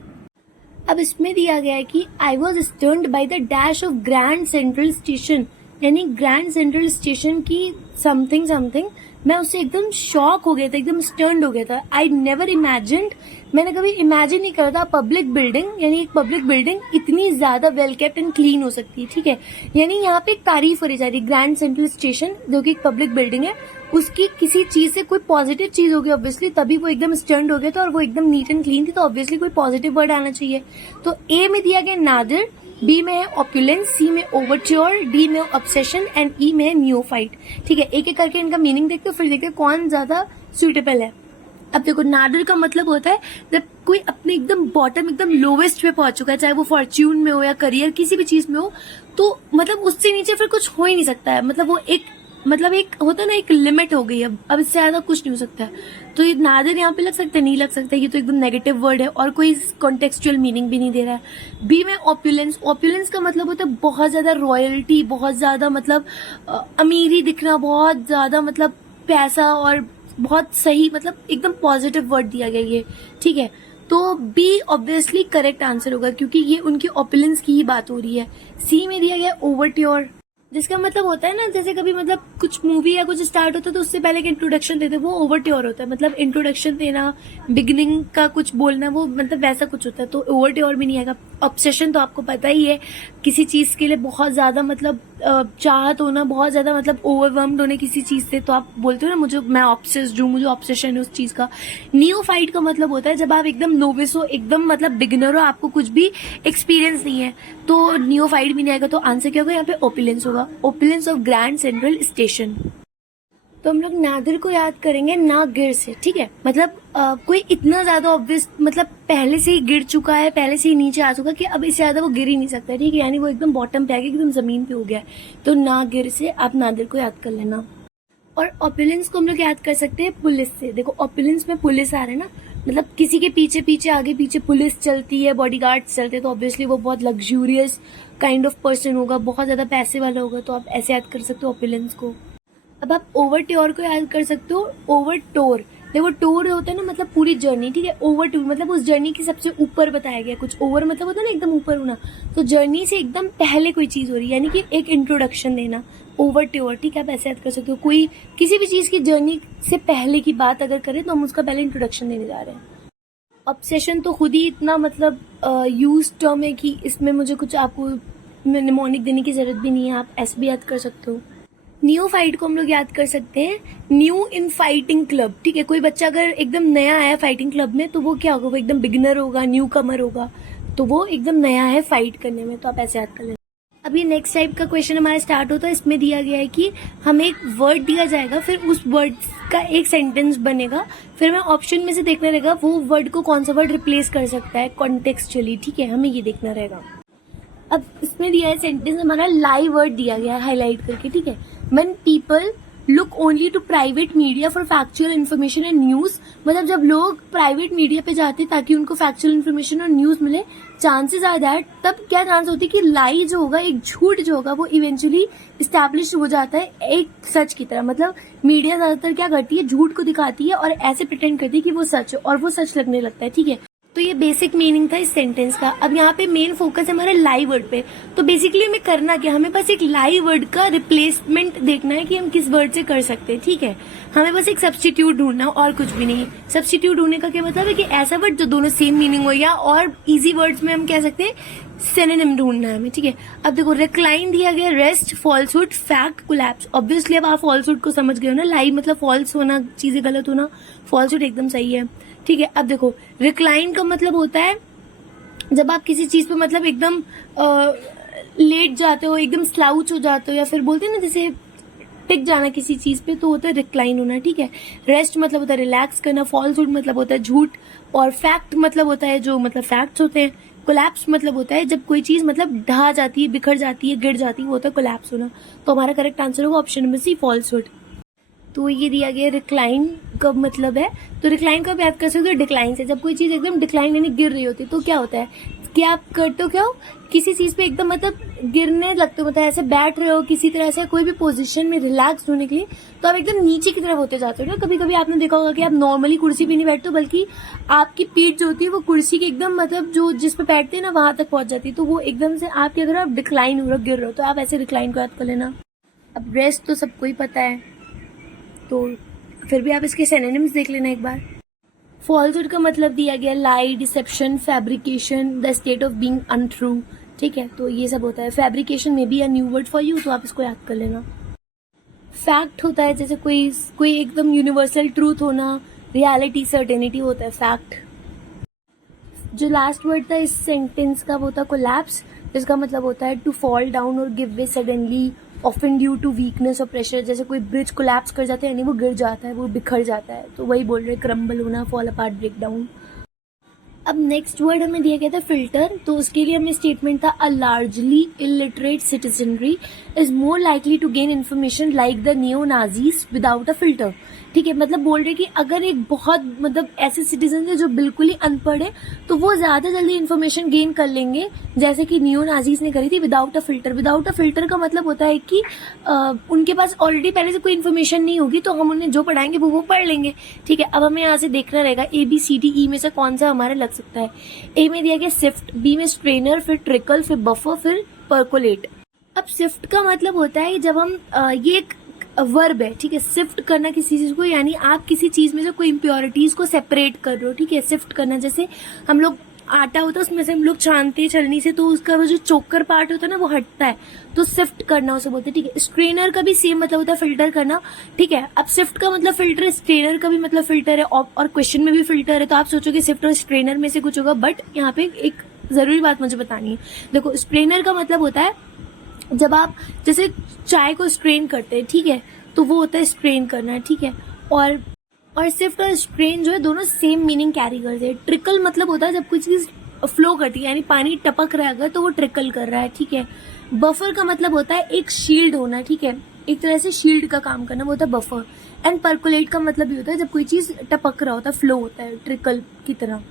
अब इसमें दिया गया है कि I was stunned by the dash of Grand Central Station, यानी ग्रैंड सेंट्रल स्टेशन की समथिंग समथिंग, मैं उससे एकदम शॉक हो गया था, एकदम स्टर्न्ड हो गया था। आई नेवर इमेजिन्ड, मैंने कभी इमेजिन नहीं करा था पब्लिक बिल्डिंग, यानी एक पब्लिक बिल्डिंग इतनी ज्यादा वेल केप्ट एंड क्लीन हो सकती है, ठीक है। यानी यहाँ पे एक तारीफ करी जा रही है, ग्रैंड सेंट्रल स्टेशन जो कि एक पब्लिक बिल्डिंग है, उसकी किसी चीज से कोई पॉजिटिव चीज होगी ऑब्वियसली, तभी वो एकदम स्टर्न्ड हो गया था और वो एकदम नीट एंड क्लीन थी, तो ऑब्वियसली कोई पॉजिटिव वर्ड आना चाहिए। तो ए में दिया गया नादिर, बी में है ऑप्युलेंस, सी में ओवरच्योर, डी में ऑब्सेशन एंड ई में है न्यूफाइट, ठीक है। एक एक करके इनका मीनिंग देखते हो, फिर देखते हो कौन ज्यादा सुइटेबल है। अब देखो, नादिर का मतलब होता है जब कोई अपने एकदम बॉटम, एकदम लोवेस्ट पे पहुंच चुका है, चाहे वो फॉर्च्यून में हो या करियर किसी भी चीज में हो, तो मतलब उससे नीचे फिर कुछ हो ही नहीं सकता है, मतलब वो एक मतलब एक होता है ना, एक लिमिट हो गई अब इससे ज्यादा कुछ नहीं हो सकता है। तो ये नादिर यहाँ पे लग सकता है, नहीं लग सकता, ये तो एकदम नेगेटिव वर्ड है और कोई कॉन्टेक्चुअल मीनिंग भी नहीं दे रहा है। बी में ऑप्युलेंस, ऑप्युलेंस का मतलब होता है बहुत ज्यादा रॉयल्टी, बहुत ज्यादा मतलब अमीरी दिखना, बहुत ज्यादा मतलब पैसा, और बहुत सही, मतलब एकदम पॉजिटिव वर्ड दिया गया ये, ठीक है। तो बी ऑब्वियसली करेक्ट आंसर होगा क्योंकि ये उनकी ऑपुलेंस की ही बात हो रही है। सी में दिया गया ओवरट्योर, जिसका मतलब होता है ना, जैसे कभी मतलब कुछ मूवी या कुछ स्टार्ट होता है तो उससे पहले एक इंट्रोडक्शन देते हैं, वो ओवरट्योर होता है। मतलब इंट्रोडक्शन देना, बिगिनिंग का कुछ बोलना, वो मतलब वैसा कुछ होता है, तो ओवरट्योर भी नहीं आएगा। ऑब्सेशन तो आपको पता ही है, किसी चीज के लिए बहुत ज्यादा मतलब चाहत होना, बहुत ज्यादा मतलब ओवरवेल्म्ड होने किसी चीज से, तो आप बोलते हो ना मुझे, मैं ऑब्सेस्ड हूँ, मुझे ऑब्सेशन है उस चीज का। नियोफाइट का मतलब होता है जब आप एकदम नोविस हो, एकदम मतलब बिगिनर हो, आपको कुछ भी एक्सपीरियंस नहीं है, तो नियोफाइट भी नहीं आएगा। तो आंसर क्या होगा यहाँ पे? ओपुलेंस होगा, opulence of Grand Central station. तो हम लोग नादिर को याद करेंगे ना गिर से, ठीक है। मतलब कोई इतना ज्यादा ऑब्वियस, मतलब पहले से ही गिर चुका है, पहले से ही नीचे आ चुका कि अब इससे ज्यादा वो गिर ही नहीं सकता, ठीक है। यानी वो एकदम बॉटम पे आ गया, एकदम जमीन पे हो गया। तो ना गिर से आप नादिर को याद कर लेना। और ऑपुलेंस को हम लोग याद कर सकते हैं पुलिस से। देखो ऑपुलेंस में पुलिस आ रहे हैं ना, मतलब किसी के पीछे पीछे, आगे पीछे पुलिस चलती है, बॉडीगार्ड्स चलते हैं, तो ऑब्वियसली वो बहुत लग्जूरियस काइंड ऑफ पर्सन होगा, बहुत ज्यादा पैसे वाला होगा। तो आप ऐसे याद कर सकते हो ऑपुलेंस को। अब आप ओवरट्योर को याद कर सकते हो, ओवरटोर। देखो टूर होता है ना, मतलब पूरी जर्नी, ठीक है। ओवर टूर मतलब उस जर्नी के सबसे ऊपर बताया गया कुछ। ओवर मतलब होता है ना एकदम ऊपर होना, तो जर्नी से एकदम पहले कोई चीज हो रही है, यानी कि एक इंट्रोडक्शन देना, ओवर टूर, ठीक है। आप ऐसे याद कर सकते हो, कोई किसी भी चीज की जर्नी से पहले की बात अगर करें तो हम उसका पहले इंट्रोडक्शन देने जा रहे हैं। ऑब्सेशन तो खुद ही इतना मतलब यूज टर्म है कि इसमें मुझे कुछ आपको निमोनिक देने की जरूरत भी नहीं है, आप ऐसे भी याद कर सकते हो। न्यूफाइट को हम लोग याद कर सकते हैं न्यू इन फाइटिंग क्लब, ठीक है। कोई बच्चा अगर एकदम नया आया फाइटिंग क्लब में तो वो क्या होगा, वो एकदम बिगिनर होगा, न्यू कमर होगा, तो वो एकदम नया है फाइट करने में। तो आप ऐसे याद कर लेना। अभी नेक्स्ट टाइप का क्वेश्चन हमारा स्टार्ट होता है। इसमें दिया गया है कि हमें एक वर्ड दिया जाएगा, फिर उस वर्ड का एक सेंटेंस बनेगा, फिर हमें ऑप्शन में से देखना रहेगा वो वर्ड को कौन सा वर्ड रिप्लेस कर सकता है कॉन्टेक्सचुअली, ठीक है। हमें ये देखना रहेगा। अब इसमें दिया है सेंटेंस हमारा लाई वर्ड दिया गया है हाईलाइट करके, ठीक है। When people look only to private media for factual information and news, मतलब जब लोग प्राइवेट मीडिया पे जाते हैं ताकि उनको फैक्चुअल इन्फॉर्मेशन और न्यूज मिले, चांसेस आर दैट, तब क्या चांस होती है कि लाई जो होगा, एक झूठ जो होगा, वो इवेंचुअली इस्टेब्लिश हो जाता है एक सच की तरह। मतलब मीडिया ज्यादातर क्या करती है, झूठ को दिखाती है और ऐसे प्रिटेंड करती है कि वो सच है, और वो सच लगने लगता है, ठीक है। तो ये बेसिक मीनिंग था इस सेंटेंस का। अब यहाँ पे मेन फोकस है हमारा लाई वर्ड पे। तो बेसिकली हमें करना क्या, हमें बस एक लाई वर्ड का रिप्लेसमेंट देखना है कि हम किस वर्ड से कर सकते हैं, ठीक है। हमें बस एक सब्स्टिट्यूट ढूंढना, और कुछ भी नहीं। सब्स्टिट्यूट ढूंढने का क्या मतलब है कि ऐसा वर्ड जो दोनों सेम मीनिंग हो, या और इजी वर्ड्स में हम कह सकते हैं सिनोनिम ढूंढना है हमें, ठीक है। अब देखो रिक्लाइन दिया गया, rest, falsehood, fact, collapse. Obviously अब आप फॉल्सहुड को समझ गए हो ना, लाई मतलब फॉल्स होना, चीजें गलत होना, फॉल्सहुड एकदम सही है, ठीक है। अब देखो रिक्लाइन का मतलब होता है जब आप किसी चीज पे मतलब एकदम लेट जाते हो, एकदम स्लाउच हो जाते हो, या फिर बोलते हैं ना जैसे टिक जाना किसी चीज पे, तो होता है रिक्लाइन होना, ठीक है। रेस्ट मतलब होता है रिलैक्स करना, फॉल्सहुड मतलब होता है झूठ, और फैक्ट मतलब होता है जो मतलब फैक्ट्स होते हैं। कोलैप्स मतलब होता है जब कोई चीज मतलब ढहा जाती है, बिखर जाती है, गिर जाती है, वो होता है कोलैप्स होना। तो हमारा करेक्ट आंसर होगा ऑप्शन नंबर सी, फॉल्सहुड। तो ये दिया गया रिक्लाइन का मतलब है, तो रिक्लाइन का आप याद कर सकते हो डिक्लाइन से। जब कोई चीज एकदम डिक्लाइन यानी गिर रही होती है तो क्या होता है कि आप करते हो क्या हो, किसी चीज पे एकदम मतलब गिरने लगते हो, मतलब ऐसे बैठ रहे हो किसी तरह से कोई भी पोजीशन में रिलैक्स होने के लिए, तो आप एकदम नीचे की तरफ होते जाते हो ना। कभी कभी आपने देखा होगा कि आप नॉर्मली कुर्सी पे नहीं बैठते हो, बल्कि आपकी पीठ जो होती है वो कुर्सी के एकदम मतलब जो जिस पे बैठते हैं ना वहां तक पहुंच जाती है, तो वो एकदम से आपकी, अगर आप डिक्लाइन हो रहे हो, गिर रहे हो, तो आप ऐसे रिक्लाइन को याद कर लेना। अब रेस्ट तो सबको ही पता है, तो फिर भी आप इसके सिनोनिम्स देख लेना एक बार। फॉल्सहुड का मतलब दिया गया lie, deception, fabrication, the state of being untrue, ठीक है। तो ये सब होता है। फैब्रिकेशन में be a new word for you, तो आप इसको याद कर लेना। फैक्ट होता है जैसे कोई एकदम यूनिवर्सल ट्रूथ होना, रियलिटी, सर्टेनिटी होता है फैक्ट। जो लास्ट वर्ड था इस सेंटेंस का वो था कोलैप्स, जिसका मतलब होता है टू फॉल डाउन और give way suddenly, often due to weakness और प्रेशर। जैसे कोई ब्रिज कोलैप्स कर जाता है यानी वो गिर जाता है, वो बिखर जाता है, तो वही बोल रहे क्रम्बल होना, फॉल अपार्ट, ब्रेक डाउन। अब नेक्स्ट वर्ड हमें दिया गया था फिल्टर, तो उसके लिए हमें स्टेटमेंट था a largely illiterate citizenry is more likely to gain information like the neo Nazis without a filter. ठीक है, मतलब बोल रहे कि अगर एक बहुत मतलब ऐसे सिटीजन है जो बिल्कुल ही अनपढ़ है तो वो ज्यादा जल्दी इन्फॉर्मेशन गेन कर लेंगे जैसे कि नियो नाजीज ने करी थी without a filter. Without a filter का मतलब होता है कि उनके पास ऑलरेडी पहले से कोई इन्फॉर्मेशन नहीं होगी तो हम उन्हें जो पढ़ाएंगे वो पढ़ लेंगे। ठीक है, अब हमें यहाँ से देखना रहेगा ABCD में से कौन सा हमारे लग सकता है। ए में दिया गया सिफ्ट, बी में स्ट्रेनर, फिर ट्रिकल, फिर बफर, फिर परकोलेट। अब सिफ्ट का मतलब होता है जब हम ये एक वर्ब है, ठीक है, सिफ्ट करना किसी चीज को, यानी आप किसी चीज में से कोई इम्प्योरिटीज को सेपरेट कर रहे हो। ठीक है, सिफ्ट करना, जैसे हम लोग आटा होता है उसमें से हम लोग छानते हैं छलनी से तो उसका वो जो चोकर पार्ट होता है ना वो हटता है, तो सिफ्ट करना उसे बोलते हैं। ठीक है, स्ट्रेनर का भी सेम मतलब होता है फिल्टर करना। ठीक है, अब सिफ्ट का मतलब फिल्टर है, स्ट्रेनर का भी मतलब फिल्टर है, और क्वेश्चन में भी फिल्टर है, तो आप सोचोगे सिफ्ट और स्ट्रेनर में से कुछ होगा, बट यहाँ पे एक जरूरी बात मुझे बतानी है। देखो, स्ट्रेनर का मतलब होता है जब आप जैसे चाय को स्ट्रेन करते हैं, ठीक है, तो वो होता है स्ट्रेन करना। ठीक है, और सिफ्ट और स्ट्रेन जो है दोनों सेम मीनिंग कैरी करते हैं। ट्रिकल मतलब होता है जब कोई चीज फ्लो करती है, यानी पानी टपक रहा है अगर तो वो ट्रिकल कर रहा है। ठीक है, बफर का मतलब होता है एक शील्ड होना। ठीक है, एक तरह से शील्ड का काम करना, वो होता है बफर। एंड परकुलेट का मतलब भी होता है जब कोई चीज टपक रहा होता है, फ्लो होता है ट्रिकल की तरह।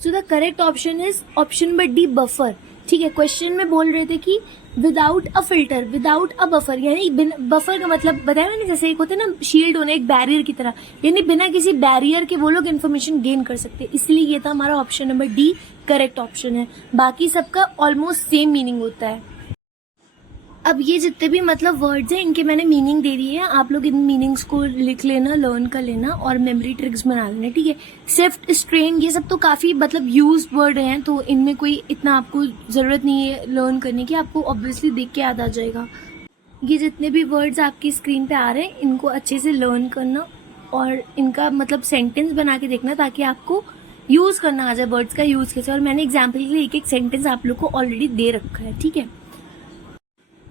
So the correct option is option number D, buffer. ठीक है, क्वेश्चन में बोल रहे थे कि without a filter, without a buffer, यानी बफर का मतलब बताया मैंने, जैसे एक होता है ना शील्ड होना, एक बैरियर की तरह, यानी बिना किसी बैरियर के वो लोग इन्फॉर्मेशन गेन कर सकते हैं। इसलिए ये था हमारा option number D correct option है। बाकी सबका ऑलमोस्ट सेम मीनिंग होता है। अब ये जितने भी मतलब वर्ड्स हैं इनके मैंने मीनिंग दे दी है, आप लोग इन मीनिंग्स को लिख लेना, लर्न कर लेना और मेमोरी ट्रिक्स बना लेना। ठीक है, सिफ्ट, स्ट्रेन, ये सब तो काफी मतलब यूज वर्ड हैं, तो इनमें कोई इतना आपको जरूरत नहीं है लर्न करने की, आपको ऑब्वियसली देख के याद आ जाएगा। ये जितने भी वर्ड्स आपकी स्क्रीन पे आ रहे हैं इनको अच्छे से लर्न करना और इनका मतलब सेंटेंस बना के देखना ताकि आपको यूज करना आ जाए वर्ड्स का यूज कैसे। और मैंने एग्जाम्पल के लिए एक एक सेंटेंस आप लोग को ऑलरेडी दे रखा है। ठीक है,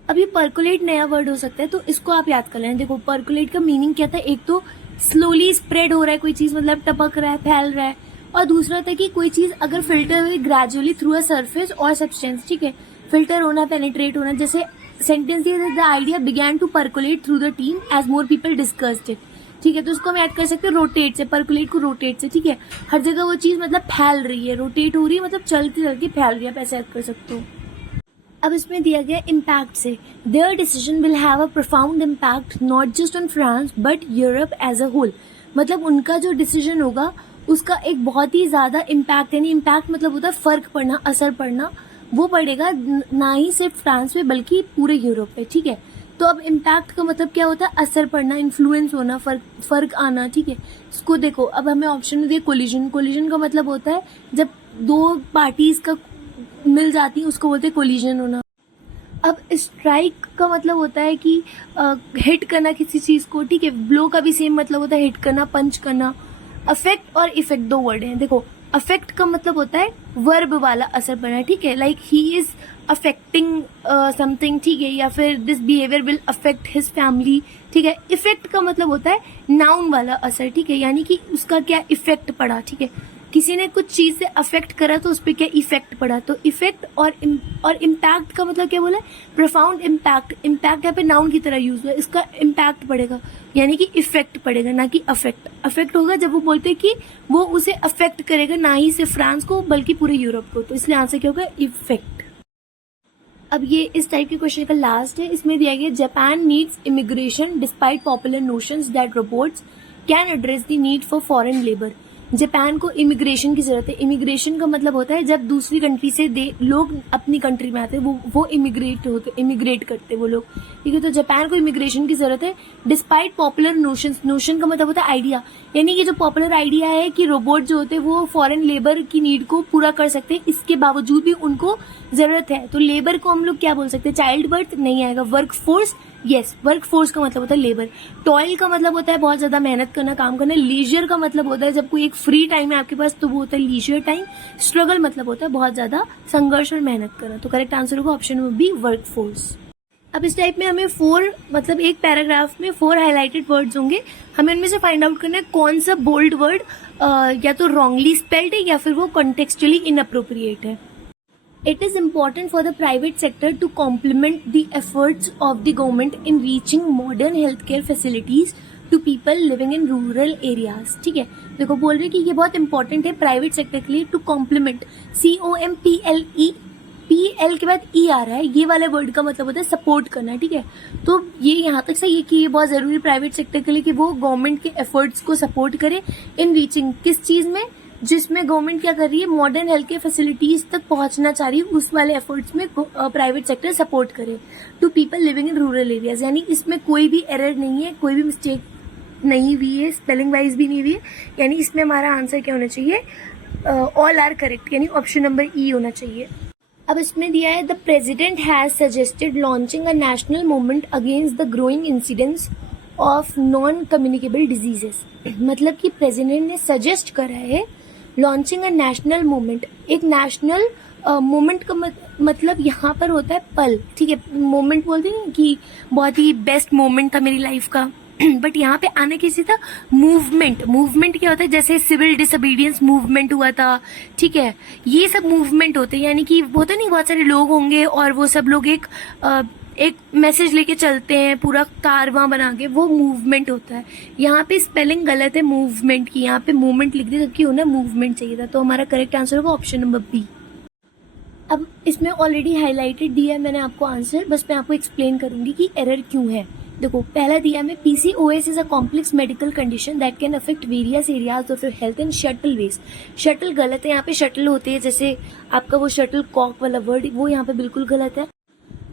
अब ये परकुलेट नया वर्ड हो सकता है तो इसको आप याद कर लेना। देखो, परकुलेट का मीनिंग क्या था, एक तो स्लोली स्प्रेड हो रहा है कोई चीज, मतलब टपक रहा है, फैल रहा है, और दूसरा था कि कोई चीज अगर फिल्टर हुई ग्रेजुअली थ्रू अ सरफेस और सब्सटेंस। ठीक है, फिल्टर होना, पेनिट्रेट होना, जैसे सेंटेंस दिया the idea began to percolate through the team as more people discussed it. ठीक है, तो उसको हम ऐड कर सकते हैं रोटेट से, परकुलेट को रोटेट से। ठीक है, हर जगह वो चीज मतलब फैल रही है, रोटेट हो रही है, मतलब चलती चलती फैल रही है, आप ऐसे ऐड कर सकते हो। अब इसमें दिया गया इम्पैक्ट से, their decision will have a profound impact not just on France but Europe as a whole. मतलब उनका जो डिसीजन होगा उसका एक बहुत ही ज्यादा इम्पैक्ट, यानी इम्पैक्ट मतलब होता है फर्क पड़ना, असर पड़ना, वो पड़ेगा ना ही सिर्फ फ्रांस पे बल्कि पूरे यूरोप पे। ठीक है, तो अब इम्पैक्ट का मतलब क्या होता है, असर पड़ना, इन्फ्लुएंस होना, फर्क आना। ठीक है, इसको देखो, अब हमें ऑप्शन में दिया कोलिजन। कोलिजन का मतलब होता है जब दो पार्टीज का मिल जाती है उसको बोलते हैं कोलिजन होना। अब स्ट्राइक का मतलब होता है कि हिट करना किसी चीज को। ठीक है, ब्लो का भी सेम मतलब होता है हिट करना, पंच करना। अफेक्ट और इफेक्ट दो वर्ड हैं। देखो, अफेक्ट का मतलब होता है वर्ब वाला असर पड़ना। ठीक है, like he is affecting something. ठीक है, या फिर this behaviour will affect his family. ठीक है, इफेक्ट का मतलब होता है नाउन वाला असर। ठीक है, यानी कि उसका क्या इफेक्ट पड़ा। ठीक है, किसी ने कुछ चीज से अफेक्ट करा तो उस पर क्या इफेक्ट पड़ा। तो इफेक्ट और इम्पैक्ट का मतलब क्या बोला, प्रोफाउंड इम्पैक्ट। इम्पैक्ट यहाँ पे नाउन की तरह यूज हुआ, इसका इम्पैक्ट पड़ेगा, यानी कि इफेक्ट पड़ेगा, ना कि अफेक्ट। अफेक्ट होगा जब वो बोलते हैं कि वो उसे अफेक्ट करेगा, ना ही सिर्फ फ्रांस को बल्कि पूरे यूरोप को, तो इसलिए आंसर क्या होगा, इफेक्ट। अब ये इस टाइप के क्वेश्चन का लास्ट है, इसमें दिया गया Japan needs immigration despite popular notions that robots can address the need for foreign labour. Japan को इमिग्रेशन की जरूरत है। इमिग्रेशन का मतलब होता है जब दूसरी कंट्री से लोग अपनी कंट्री में आते हैं, वो इमिग्रेट करते वो लोग। ठीक है, तो जापान को इमिग्रेशन की जरूरत है डिस्पाइट पॉपुलर नोशंस। नोशन का मतलब होता है आइडिया, यानी कि जो पॉपुलर आइडिया है कि रोबोट जो होते हैं वो फॉरेन लेबर की नीड को पूरा कर सकते हैं, इसके बावजूद भी उनको जरूरत है। तो लेबर को हम लोग क्या बोल सकते हैं, चाइल्ड बर्थ नहीं आएगा, work force. Yes, work force का मतलब होता है लेबर। टॉयल का मतलब होता है बहुत ज्यादा मेहनत करना, काम करना। लीजर का मतलब होता है जब कोई एक फ्री टाइम है आपके पास तो वो होता है लीजर टाइम। स्ट्रगल मतलब होता है बहुत ज्यादा संघर्ष और मेहनत करना। तो करेक्ट आंसर होगा ऑप्शन में बी, वर्क फोर्स। अब इस टाइप में हमें एक पैराग्राफ में 4 हाईलाइटेड वर्ड्स होंगे, हमें उनमें से फाइंड आउट करना है कौन सा बोल्ड वर्ड या तो रॉन्गली स्पेल्ड है या फिर वो कॉन्टेक्चुअली इनअप्रोप्रिएट है. It is important for the private sector to complement the efforts of the government in reaching modern healthcare facilities to people living in rural areas. ठीक है, देखो बोल रहे कि ये बहुत इंपॉर्टेंट है प्राइवेट सेक्टर के लिए टू कॉम्प्लीमेंट. COMPLE, PL के बाद E आ रहा है, ये वाले वर्ड का मतलब होता है सपोर्ट करना. ठीक है, तो ये यहाँ तक सही है कि ये बहुत जरूरी प्राइवेट सेक्टर के लिए कि वो गवर्नमेंट के एफर्ट्स को सपोर्ट करे इन रीचिंग किस चीज में, जिसमें गवर्नमेंट क्या कर रही है मॉडर्न हेल्थ केयर फैसिलिटीज तक पहुंचना चाह रही है, उस वाले एफर्ट्स में प्राइवेट सेक्टर सपोर्ट करे to people living in rural areas. यानी इसमें कोई भी एरर नहीं है, कोई भी मिस्टेक नहीं हुई है, स्पेलिंग वाइज भी नहीं हुई है. यानी इसमें हमारा आंसर क्या होना चाहिए, ऑल आर करेक्ट, यानी ऑप्शन नंबर ई होना चाहिए. अब इसमें दिया है the president has suggested launching a national movement against the growing incidence of non communicable diseases. मतलब कि प्रेसिडेंट ने सजेस्ट करा है लॉन्चिंग अ नेशनल मूवमेंट. एक नेशनल मूवमेंट का मतलब यहाँ पर होता है पल. ठीक है, मूवमेंट बोलते हैं कि बहुत ही बेस्ट मूवमेंट था मेरी लाइफ का, बट यहाँ पे आने किसी था मूवमेंट. मूवमेंट क्या होता है, जैसे सिविल डिसोबीडियंस मूवमेंट हुआ था. ठीक है, ये सब मूवमेंट होते हैं, यानी कि वो तो नहीं बहुत सारे लोग होंगे और वो सब लोग एक मैसेज लेके चलते हैं पूरा कारवां बना के, वो मूवमेंट होता है. यहाँ पे स्पेलिंग गलत है मूवमेंट की, यहाँ पे मूवमेंट लिख दी जबकि उन्हें मूवमेंट चाहिए था. तो हमारा करेक्ट आंसर होगा ऑप्शन नंबर बी. अब इसमें ऑलरेडी हाईलाइटेड दिया है मैंने आपको आंसर, बस मैं आपको एक्सप्लेन करूंगी कि एरर क्यों है. देखो पहला दिया में PCOS is a complex medical condition that can affect various areas of your health in subtle ways. Subtle गलत है, यहाँ पे शटल होते हैं जैसे आपका वो शटल कॉक वाला वर्ड, वो यहाँ पे बिल्कुल गलत है.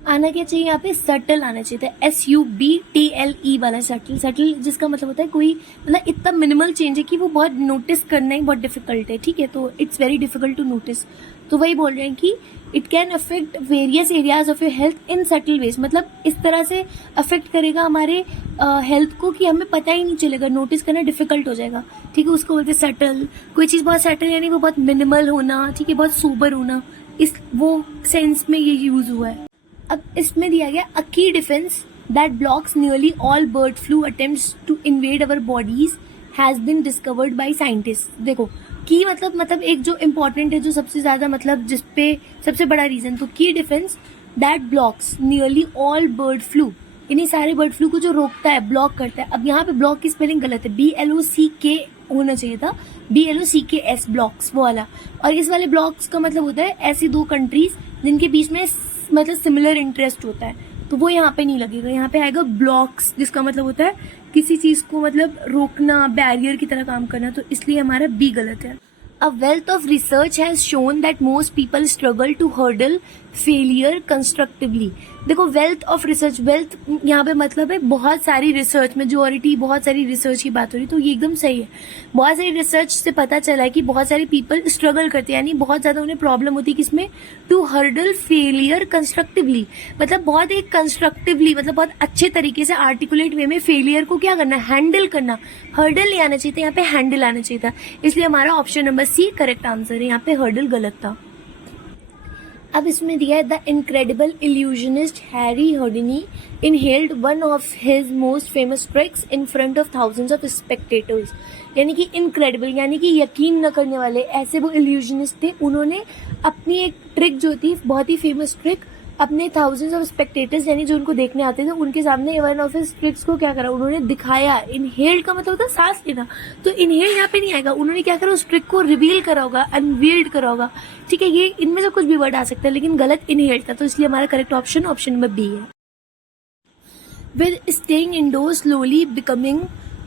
आना क्या चाहिए, यहाँ पे सटल आना चाहिए था, SUBTLE वाला सटल. सटल जिसका मतलब होता है कोई मतलब इतना मिनिमल चेंज है कि वो बहुत नोटिस करना ही बहुत डिफिकल्ट है. ठीक है, तो it's very difficult to notice. तो वही बोल रहे हैं कि it can affect various areas of your health in subtle ways. मतलब इस तरह से अफेक्ट करेगा हमारे हेल्थ को कि हमें पता ही नहीं चलेगा, नोटिस करना डिफिकल्ट हो जाएगा. ठीक है, उसको बोलते हैं सटल. कोई चीज बहुत सटल यानी वो बहुत मिनिमल होना. ठीक है, बहुत सोबर होना, इस वो सेंस में ये यूज हुआ है. अब इसमें दिया गया a key defence that blocks nearly all bird flu attempts to invade our bodies has been discovered by scientist. देखो की मतलब एक जो इम्पोर्टेंट है, जो सबसे ज्यादा मतलब जिसपे सबसे बड़ा रीजन, तो की defence that blocks nearly all bird flu, इन्हीं सारे बर्ड फ्लू को जो रोकता है, ब्लॉक करता है. अब यहाँ पे ब्लॉक की स्पेलिंग गलत है, BLOCK होना चाहिए था, BLOCKS ब्लॉक्स वो वाला. और इस वाले ब्लॉक्स का मतलब होता है ऐसी दो कंट्रीज जिनके बीच में मतलब सिमिलर इंटरेस्ट होता है, तो वो यहाँ पे नहीं लगेगा. यहाँ पे आएगा ब्लॉक्स, जिसका मतलब होता है किसी चीज को मतलब रोकना, बैरियर की तरह काम करना. तो इसलिए हमारा बी गलत है. A wealth of research has shown that most people struggle to hurdle failure constructively. देखो वेल्थ ऑफ रिसर्च, वेल्थ यहाँ पे मतलब है बहुत सारी रिसर्च, मेजोरिटी बहुत सारी रिसर्च की बात हो रही, तो ये एकदम सही है. बहुत सारी रिसर्च से पता चला है कि बहुत सारे पीपल स्ट्रगल करते हैं, यानी बहुत ज्यादा उन्हें प्रॉब्लम होती है किसमें, टू हर्डल फेलियर कंस्ट्रक्टिवली. मतलब बहुत एक कंस्ट्रक्टिवली मतलब बहुत अच्छे तरीके से आर्टिकुलेट वे में फेलियर को क्या करना, हैंडल करना. हर्डल नहीं आना चाहिए था, यहाँ पे हैंडल आना चाहिए था. इसलिए हमारा option number C correct answer है. यहाँ पे हर्डल गलत था. अब इसमें दिया है the incredible illusionist Harry Houdini inhaled one of his most famous tricks in front of thousands of spectators. यानी कि इनक्रेडिबल यानी कि यकीन न करने वाले, ऐसे वो इल्यूजनिस्ट थे. उन्होंने अपनी एक ट्रिक जो थी, बहुत ही फेमस ट्रिक, अपने थाउजेंड्स ऑफ स्पेक्टेटर्स यानी जो उनको देखने आते थे उनके सामने वन ऑफ हिज ट्रिक्स को क्या करा, उन्होंने दिखाया. इनहेल्ड का मतलब होता है सांस लेना, तो इनहेल यहाँ पे नहीं आएगा. उन्होंने क्या करा, उस ट्रिक को रिवील करा होगा, अनवील्ड करा होगा. ठीक है, ये इनमें से कुछ भी वर्ड आ सकता है, लेकिन गलत इनहेल्ड था. तो इसलिए हमारा correct option option number B है. With staying indoors slowly becoming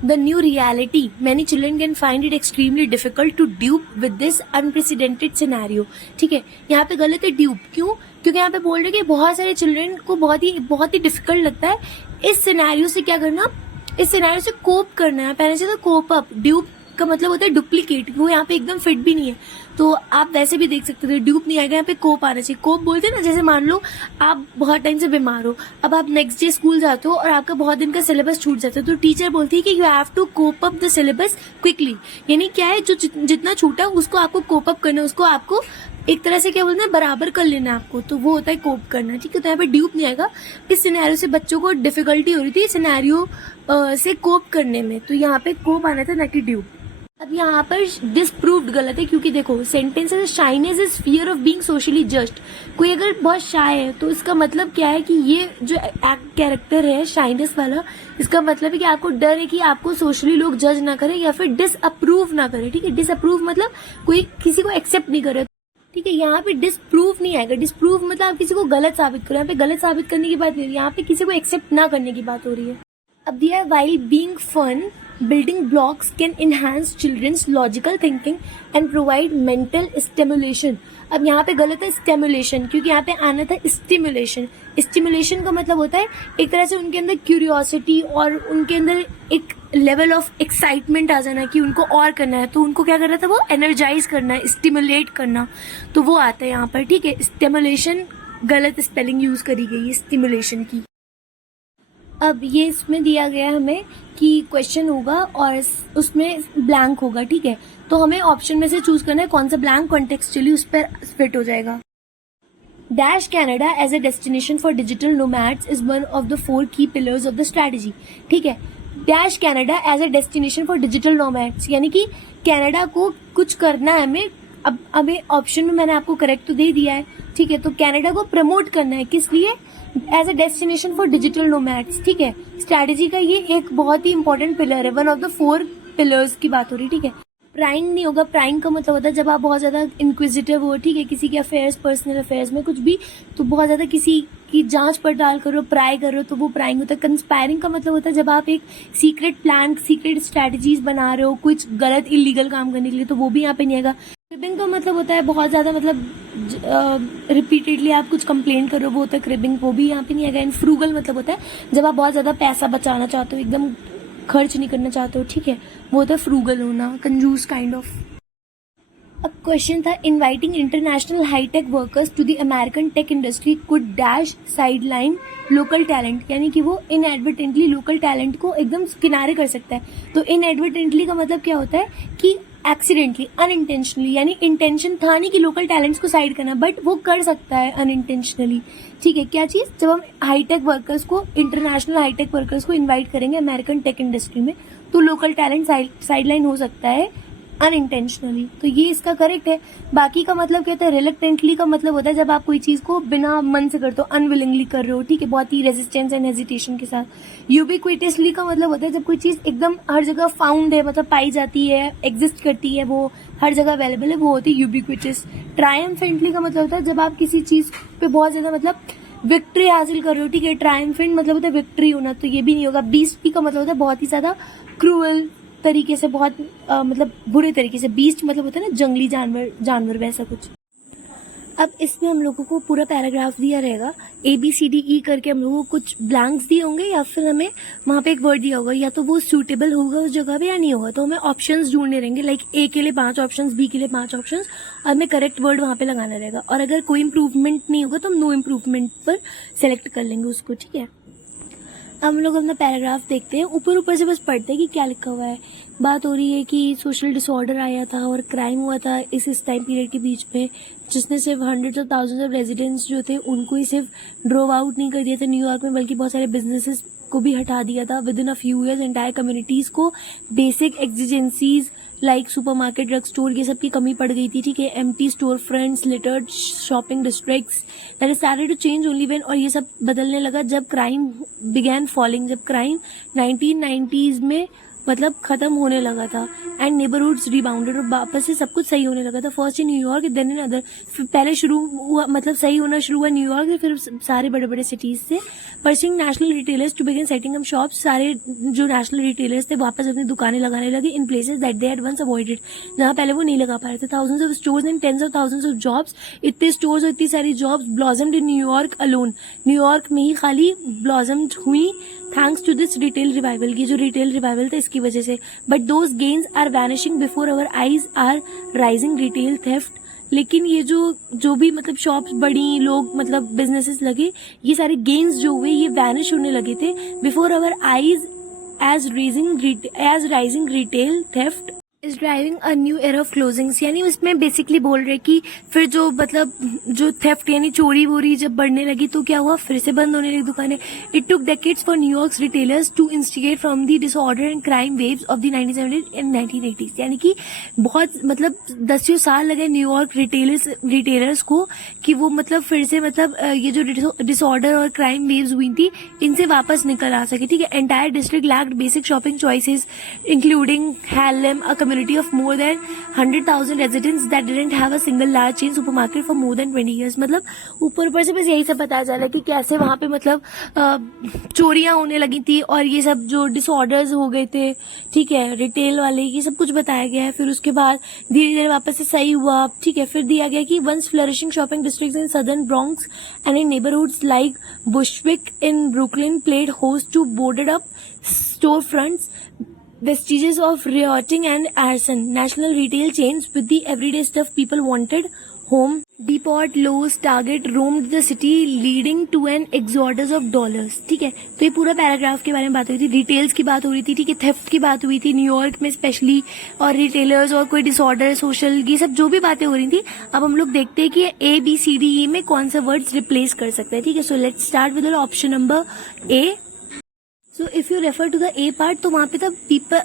the new reality, many children can find it extremely difficult to dupe with this unprecedented scenario. ठीक है, यहाँ पे गलत है dupe. क्यों? क्योंकि यहाँ पे बोल रहे कि बहुत सारे चिल्ड्रन को बहुत ही डिफिकल्ट लगता है इस सिनेरियो से क्या करना, इस सिनेरियो से कोप करना है. पहले से तो कोप अप, ड्यूप का मतलब होता है डुप्लीकेट, वो यहाँ पे एकदम फिट भी नहीं है. तो आप वैसे भी देख सकते थे, ड्यूप नहीं आएगा, यहाँ पे कोप आना चाहिए. कोप बोलते हैं ना, जैसे मान लो आप बहुत टाइम से बीमार हो, अब आप नेक्स्ट डे स्कूल जाते हो और आपका बहुत दिन का सिलेबस छूट जाता है, तो टीचर बोलती है कि you have to cope up the syllabus quickly. यानी क्या है, जो जितना छूटा उसको आपको कोप अप करना है, उसको आपको एक तरह से क्या बोलते हैं, बराबर कर लेना आपको, तो वो होता है कोप करना, ठीक है। तो यहाँ पे ड्यूप नहीं आएगा। इस सिनेरियो से बच्चों को डिफिकल्टी हो रही थी सिनेरियो से कोप करने में, तो यहाँ पे कोप आना था, ना कि ड्यूप। अब यहाँ पर डिसप्रूव्ड गलत है, क्योंकि देखो सेंटेंस है shyness is fear of being socially judged. कोई अगर बहुत शाय है तो इसका मतलब क्या है कि ये जो कैरेक्टर है शाइनेस वाला, इसका मतलब है कि आपको डर है कि आपको सोशली लोग जज ना करें या फिर डिसअप्रूव ना करें, ठीक है। डिसअप्रूव मतलब कोई किसी को एक्सेप्ट नहीं करे, ठीक है। यहाँ पे डिसप्रूव नहीं आएगा। डिसप्रूव मतलब आप किसी को गलत साबित करो, यहाँ पे गलत साबित करने की बात नहीं हो रही, यहाँ पे किसी को एक्सेप्ट ना करने की बात हो रही है। अब दिया है while being fun, building blocks can enhance children's logical thinking and provide mental stimulation। अब यहाँ पे गलत है stimulation, क्योंकि यहाँ पे आना था stimulation। stimulation का मतलब होता है एक तरह से उनके अंदर क्यूरियोसिटी और उनके अंदर एक लेवल ऑफ एक्साइटमेंट आ जाना कि उनको और करना है, तो उनको क्या करना था, वो एनर्जाइज करना है, स्टिमुलेट करना, तो वो आता है यहाँ पर, ठीक है। स्टिमुलेशन गलत स्पेलिंग यूज करी गई है स्टिमुलेशन की। अब ये इसमें दिया गया हमें कि क्वेश्चन होगा और उसमें ब्लैंक होगा, ठीक है। तो हमें ऑप्शन में से चूज करना है कौन सा ब्लैंक कॉन्टेक्सचुअली उस पर फिट हो जाएगा। Dash Canada as a destination for digital nomads is one of the 4 key pillars of the strategy, ठीक है। Dash Canada as a destination for digital nomads, यानी कि कनाडा को कुछ करना है हमें। अब हमें ऑप्शन में मैंने आपको करेक्ट तो दे दिया है, ठीक है। तो कनाडा को प्रमोट करना है, किस लिए, as a destination for digital nomads, ठीक है। स्ट्रैटेजी का ये एक बहुत ही इंपॉर्टेंट पिलर है, वन ऑफ द 4 पिलर्स की बात हो रही है, ठीक है। प्राइंग नहीं होगा। प्राइंग का मतलब होता है जब आप बहुत ज्यादा इंक्विजिटिव हो, ठीक है, किसी के अफेयर्स, पर्सनल अफेयर्स में कुछ भी, तो बहुत ज्यादा किसी की जांच पड़ताल करो, प्राय करो, तो वो प्राइंग होता है। कंस्पायरिंग का मतलब होता है जब आप एक सीक्रेट प्लान, सीक्रेट स्ट्रैटेजीज बना रहे हो कुछ गलत इलीगल काम करने के लिए, तो वो भी यहाँ पे नहीं आएगा। क्रिबिंग का मतलब होता है बहुत ज्यादा, मतलब रिपीटेडली आप कुछ कंप्लेन करो, वो होता है क्रिबिंग, वो भी यहाँ पे नहीं आएगा। एंड फ्रूगल मतलब होता है जब आप बहुत ज्यादा पैसा बचाना चाहते हो, एकदम खर्च नहीं करना चाहते हो, ठीक है, वो होता है फ्रूगल होना, कंजूस काइंड ऑफ। अब क्वेश्चन था inviting international high tech workers to the American tech industry could dash sideline local talent, यानी कि वो इनएडवर्टेंटली लोकल टैलेंट को एकदम किनारे कर सकता है। तो इनएडवर्टेंटली का मतलब क्या होता है कि एक्सीडेंटली, अनइंटेंशनली, यानी इंटेंशन था नहीं कि लोकल टैलेंट्स को साइड करना, बट वो कर सकता है अनइंटेंशनली, ठीक है। क्या चीज, जब हम हाईटेक वर्कर्स को, इंटरनेशनल हाईटेक वर्कर्स को इनवाइट करेंगे अमेरिकन टेक इंडस्ट्री में, तो लोकल टैलेंट साइडलाइन हो सकता है अनइंटेंशनली, तो ये इसका करेक्ट है। बाकी का मतलब क्या होता है, रिलक्टेंटली का मतलब होता है जब आप कोई चीज को बिना मन से करते हो, अनविलिंगली कर रहे हो, ठीक है, बहुत ही रेजिस्टेंस एंड हेजिटेशन के साथ। यूबिक्विटसली का मतलब होता है जब कोई चीज एकदम हर जगह फाउंड है, मतलब पाई जाती है, एग्जिस्ट करती है, वो हर जगह अवेलेबल है, वो होती है यूबिक्विटस। ट्रायम्फेंटली का मतलब होता है जब आप किसी चीज पे बहुत ज्यादा, मतलब विक्ट्री हासिल कर रहे हो, ठीक है। ट्रायम्फेंट मतलब होता है विक्ट्री होना, तो ये भी नहीं होगा। बीस्ट का मतलब होता है बहुत ही ज्यादा क्रूअल तरीके से, बहुत मतलब बुरे तरीके से। बीस्ट मतलब होता है ना जंगली जानवर वैसा कुछ। अब इसमें हम लोगों को पूरा पैराग्राफ दिया रहेगा, ABCDE करके हम लोगों को कुछ ब्लैंक्स दिए होंगे, या फिर हमें वहां पे एक वर्ड दिया होगा, या तो वो सूटेबल होगा उस जगह पे या नहीं होगा। तो हमें ऑप्शंस ढूंढने रहेंगे, लाइक A के लिए 5 ऑप्शंस, B के लिए 5 ऑप्शंस, और हमें करेक्ट वर्ड वहां पे लगाना रहेगा। और अगर कोई इंप्रूवमेंट नहीं होगा तो हम नो इम्प्रूवमेंट पर सेलेक्ट कर लेंगे उसको, ठीक है। हम लोग अपना पैराग्राफ देखते हैं, ऊपर से बस पढ़ते हैं कि क्या लिखा हुआ है। बात हो रही है कि सोशल डिसऑर्डर आया था और क्राइम हुआ था इस टाइम पीरियड के बीच में, जिसने सिर्फ hundreds of thousands of residents जो थे उनको ही सिर्फ ड्रोव आउट नहीं कर दिया था न्यूयॉर्क में, बल्कि बहुत सारे बिजनेसेस को भी हटा दिया था। With in a few years entire communities को basic exigencies like supermarket, drug store, ये सब की कमी पड़ गई थी, ठीक है। Empty store fronts, littered shopping districts, that started to change only when, और ये सब बदलने लगा जब क्राइम बिगैन फॉलिंग, जब क्राइम 1990s में मतलब खत्म होने लगा था। एंड नेबरहुड्स रिबाउंडेड, और वापस से सब कुछ सही होने लगा था। First in New York, then in other, पहले शुरू हुआ, मतलब सही होना शुरू हुआ न्यूयॉर्क, फिर सारे बड़े बड़े सिटीज से। Pursing national retailers to begin setting up shops, सारे जो नेशनल रिटेलर्स थे वापस अपनी दुकानें लगाने लगे in places that they had once avoided, जहां पहले वो नहीं लगा पा रहे थे। Thousands of stores and tens of thousands of jobs, इतने स्टोर्स और इतनी सारी jobs blossomed in New York alone, New York में ही खाली ब्लॉसम्ड हुई thanks to this retail revival, ये जो रिटेल रिवाइवल था इसकी वजह से। But those gains are vanishing before our eyes are rising retail theft, लेकिन ये जो भी मतलब शॉप्स बढ़ी, लोग मतलब बिजनेसेस लगे, ये सारे गेन्स जो हुए ये वैनिश होने लगे थे before our eyes as rising retail theft. Is driving a new era of closings, यानी उसमें बेसिकली बोल रहे कि फिर जो मतलब जो थेफ्ट यानी चोरी वोरी जब बढ़ने लगी तो क्या हुआ, फिर से बंद होने लगी दुकानें. It took decades for New York's retailers to instigate from the disorder and crime waves of the 1970s and 1980s. यानी कि बहुत मतलब 10 साल लगे न्यूयॉर्क रिटेलर्स को कि वो मतलब फिर से मतलब ये जो डिसऑर्डर और क्राइम वेव्स हुई थी इनसे वापस निकल आ सके. ठीक है. Entire district lacked basic shopping choices including Harlem, a community of more than 100,000 residents that didn't have a single large chain supermarket for more than 20 years. मतलब ऊपर से बस यही सब पता चला कि कैसे वहां पे मतलब चोरियां होने लगी थी और ये सब जो डिसऑर्डर्स हो गए थे. ठीक है. रिटेल वाले ये सब कुछ बताया गया है. फिर उसके बाद धीरे धीरे वापस से सही हुआ. ठीक है. फिर दिया गया कि once flourishing shopping districts in southern Bronx and in neighborhoods like Bushwick in Brooklyn played host to boarded up storefronts, vestiges of rioting and arson, national retail chains with the everyday stuff people wanted, home Depot, Lowe's, Target roamed the city leading to an exodus of dollars. ठीक है. तो ये पूरा paragraph के बारे में बात हुई थी. डिटेल्स की बात हो रही थी. ठीक है. थेफ्ट की बात हुई थी न्यूयॉर्क में स्पेशली, और रिटेलर्स और कोई डिसऑर्डर सोशल ये सब जो भी बातें हो रही थी. अब हम लोग देखते हैं कि ABCDE में कौन सा वर्ड्स रिप्लेस कर सकते हैं. ठीक है. So let's start with option number A. So if you refer to the A part, तो वहाँ पे था people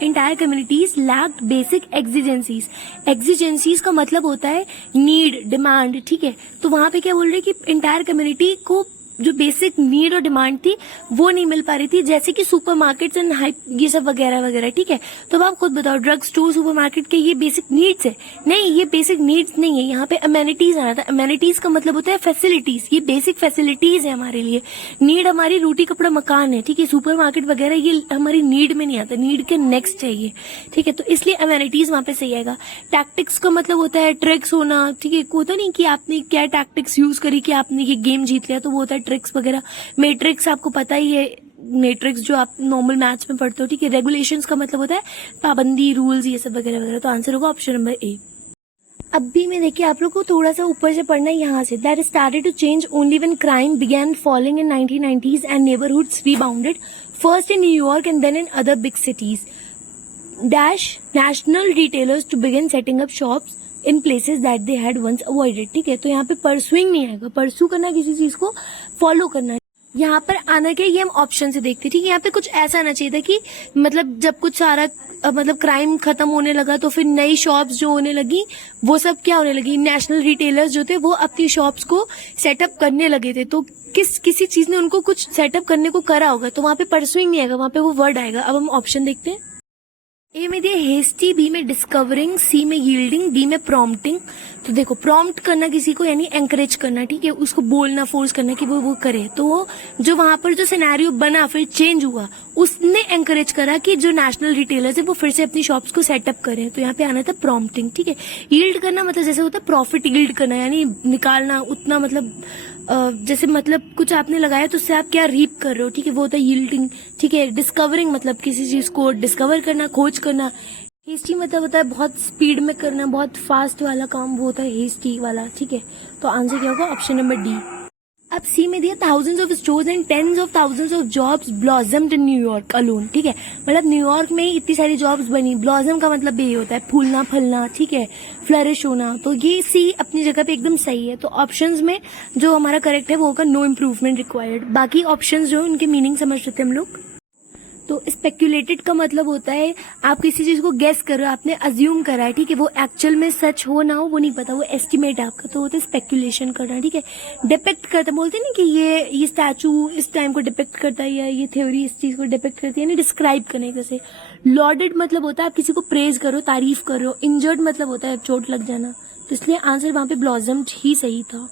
entire communities lacked basic exigencies. Exigencies का मतलब होता है need, demand. ठीक है. तो वहाँ पे क्या बोल रहे हैं कि entire community को जो बेसिक नीड और डिमांड थी वो नहीं मिल पा रही थी, जैसे कि सुपरमार्केट्स एंड हाइप ये सब वगैरह वगैरह. ठीक है. तो अब आप खुद बताओ, ड्रग स्टोर सुपरमार्केट के ये बेसिक नीड्स है? नहीं, ये बेसिक नीड्स नहीं है. यहाँ पे अमेनिटीज आना था. अमेनिटीज का मतलब होता है फैसिलिटीज. ये बेसिक फैसिलिटीज है हमारे लिए. नीड हमारी रोटी कपड़ा मकान है. ठीक है. सुपरमार्केट वगैरह ये हमारी नीड में नहीं आता. नीड के नेक्स्ट चाहिए. ठीक है. तो इसलिए अमेनिटीज वहां पे सही आएगा. टैक्टिक्स का मतलब होता है ट्रिक्स होना. ठीक है. होता नहीं कि आपने क्या टैक्टिक्स यूज करी कि आपने ये गेम जीत लिया, तो वो होता है ट्रिक्स वगैरह. मैट्रिक्स आपको पता ही है, मैट्रिक्स जो आप नॉर्मल मैथ्स में पढ़ते हो. ठीक है. रेगुलेशंस का मतलब होता है पाबंदी, रूल्स, ये सब वगैरह वगैरह. तो आंसर होगा ऑप्शन नंबर A. अब भी में देखिए आप लोग को थोड़ा सा ऊपर से पढ़ना है यहाँ से. That started to change only when crime began falling in 1990s and neighbourhoods rebounded first in New York and then in other big cities. Dash national retailers to begin setting up shops in places that they had once avoided. ठीक है. तो यहाँ पे pursuing नहीं आएगा. परसू करना किसी चीज को फॉलो करना. यहाँ पर आना क्या, ये हम ऑप्शन से देखते. ठीक है. यहाँ पे कुछ ऐसा आना चाहिए था कि मतलब जब कुछ सारा मतलब क्राइम खत्म होने लगा तो फिर नई शॉप्स जो होने लगी वो सब क्या होने लगी, नेशनल रिटेलर्स जो थे वो अपनी शॉप्स को सेटअप करने लगे थे. तो किसी चीज ने उनको कुछ सेटअप करने को करा होगा, तो वहां पे परसुइंग नहीं आएगा, वहां पे वो वर्ड आएगा. अब हम ऑप्शन देखते हैं. ए में दिया हेस्टी, बी में डिस्कवरिंग, सी में यील्डिंग, डी में प्रॉम्प्टिंग. तो देखो प्रॉम्प्ट करना किसी को यानी एंकरेज करना. ठीक है. उसको बोलना, फोर्स करना कि वो करे. तो वो जो वहां पर जो सिनेरियो बना फिर चेंज हुआ उसने एंकरेज करा कि जो नेशनल रिटेलर्स है वो फिर से अपनी शॉप्स को सेटअप करें. तो यहाँ पे आना था प्रॉम्प्टिंग. ठीक है. यील्ड करना मतलब जैसे होता है प्रॉफिट यील्ड करना यानी निकालना उतना, मतलब जैसे मतलब कुछ आपने लगाया तो उससे आप क्या रीप कर रहे हो. ठीक है. वो होता है यील्डिंग. ठीक है. डिस्कवरिंग मतलब किसी चीज को डिस्कवर करना, खोज करना. हेस्टी मतलब होता है बहुत स्पीड में करना, बहुत फास्ट वाला काम, वो होता है हेस्टी वाला. ठीक है. तो आंसर क्या होगा ऑप्शन नंबर डी. अब सी में दिया thousands of stores and tens of thousands of jobs blossomed in New York alone. ठीक है. मतलब न्यूयॉर्क में इतनी सारी जॉब्स बनी. ब्लॉसम का मतलब ये होता है फूलना फलना. ठीक है. फ्लरिश होना. तो ये सी अपनी जगह पे एकदम सही है. तो ऑप्शंस में जो हमारा करेक्ट है वो होगा नो इम्प्रूवमेंट रिक्वायर्ड. बाकी ऑप्शंस जो उनके मीनिंग समझ लेते हैं हम लोग. तो स्पेक्यूलेटेड का मतलब होता है आप किसी चीज को गेस कर रहे हो, आपने अज्यूम करा है. ठीक है. वो एक्चुअल में सच हो ना हो वो नहीं पता, वो एस्टिमेट है आपका. तो होता है स्पेक्यूलेशन करना. ठीक है. डिपेक्ट करता बोलते हैं ना कि ये स्टैचू इस टाइम को डिपेक्ट करता है या ये थ्योरी इस चीज को डिपेक्ट करती है, यानी डिस्क्राइब करने जैसे. लॉर्डेड मतलब होता है आप किसी को प्रेज करो, तारीफ कर रहे हो. इंजर्ड मतलब होता है चोट लग जाना. तो इसलिए आंसर वहां पे ब्लॉसम्ड ही सही था.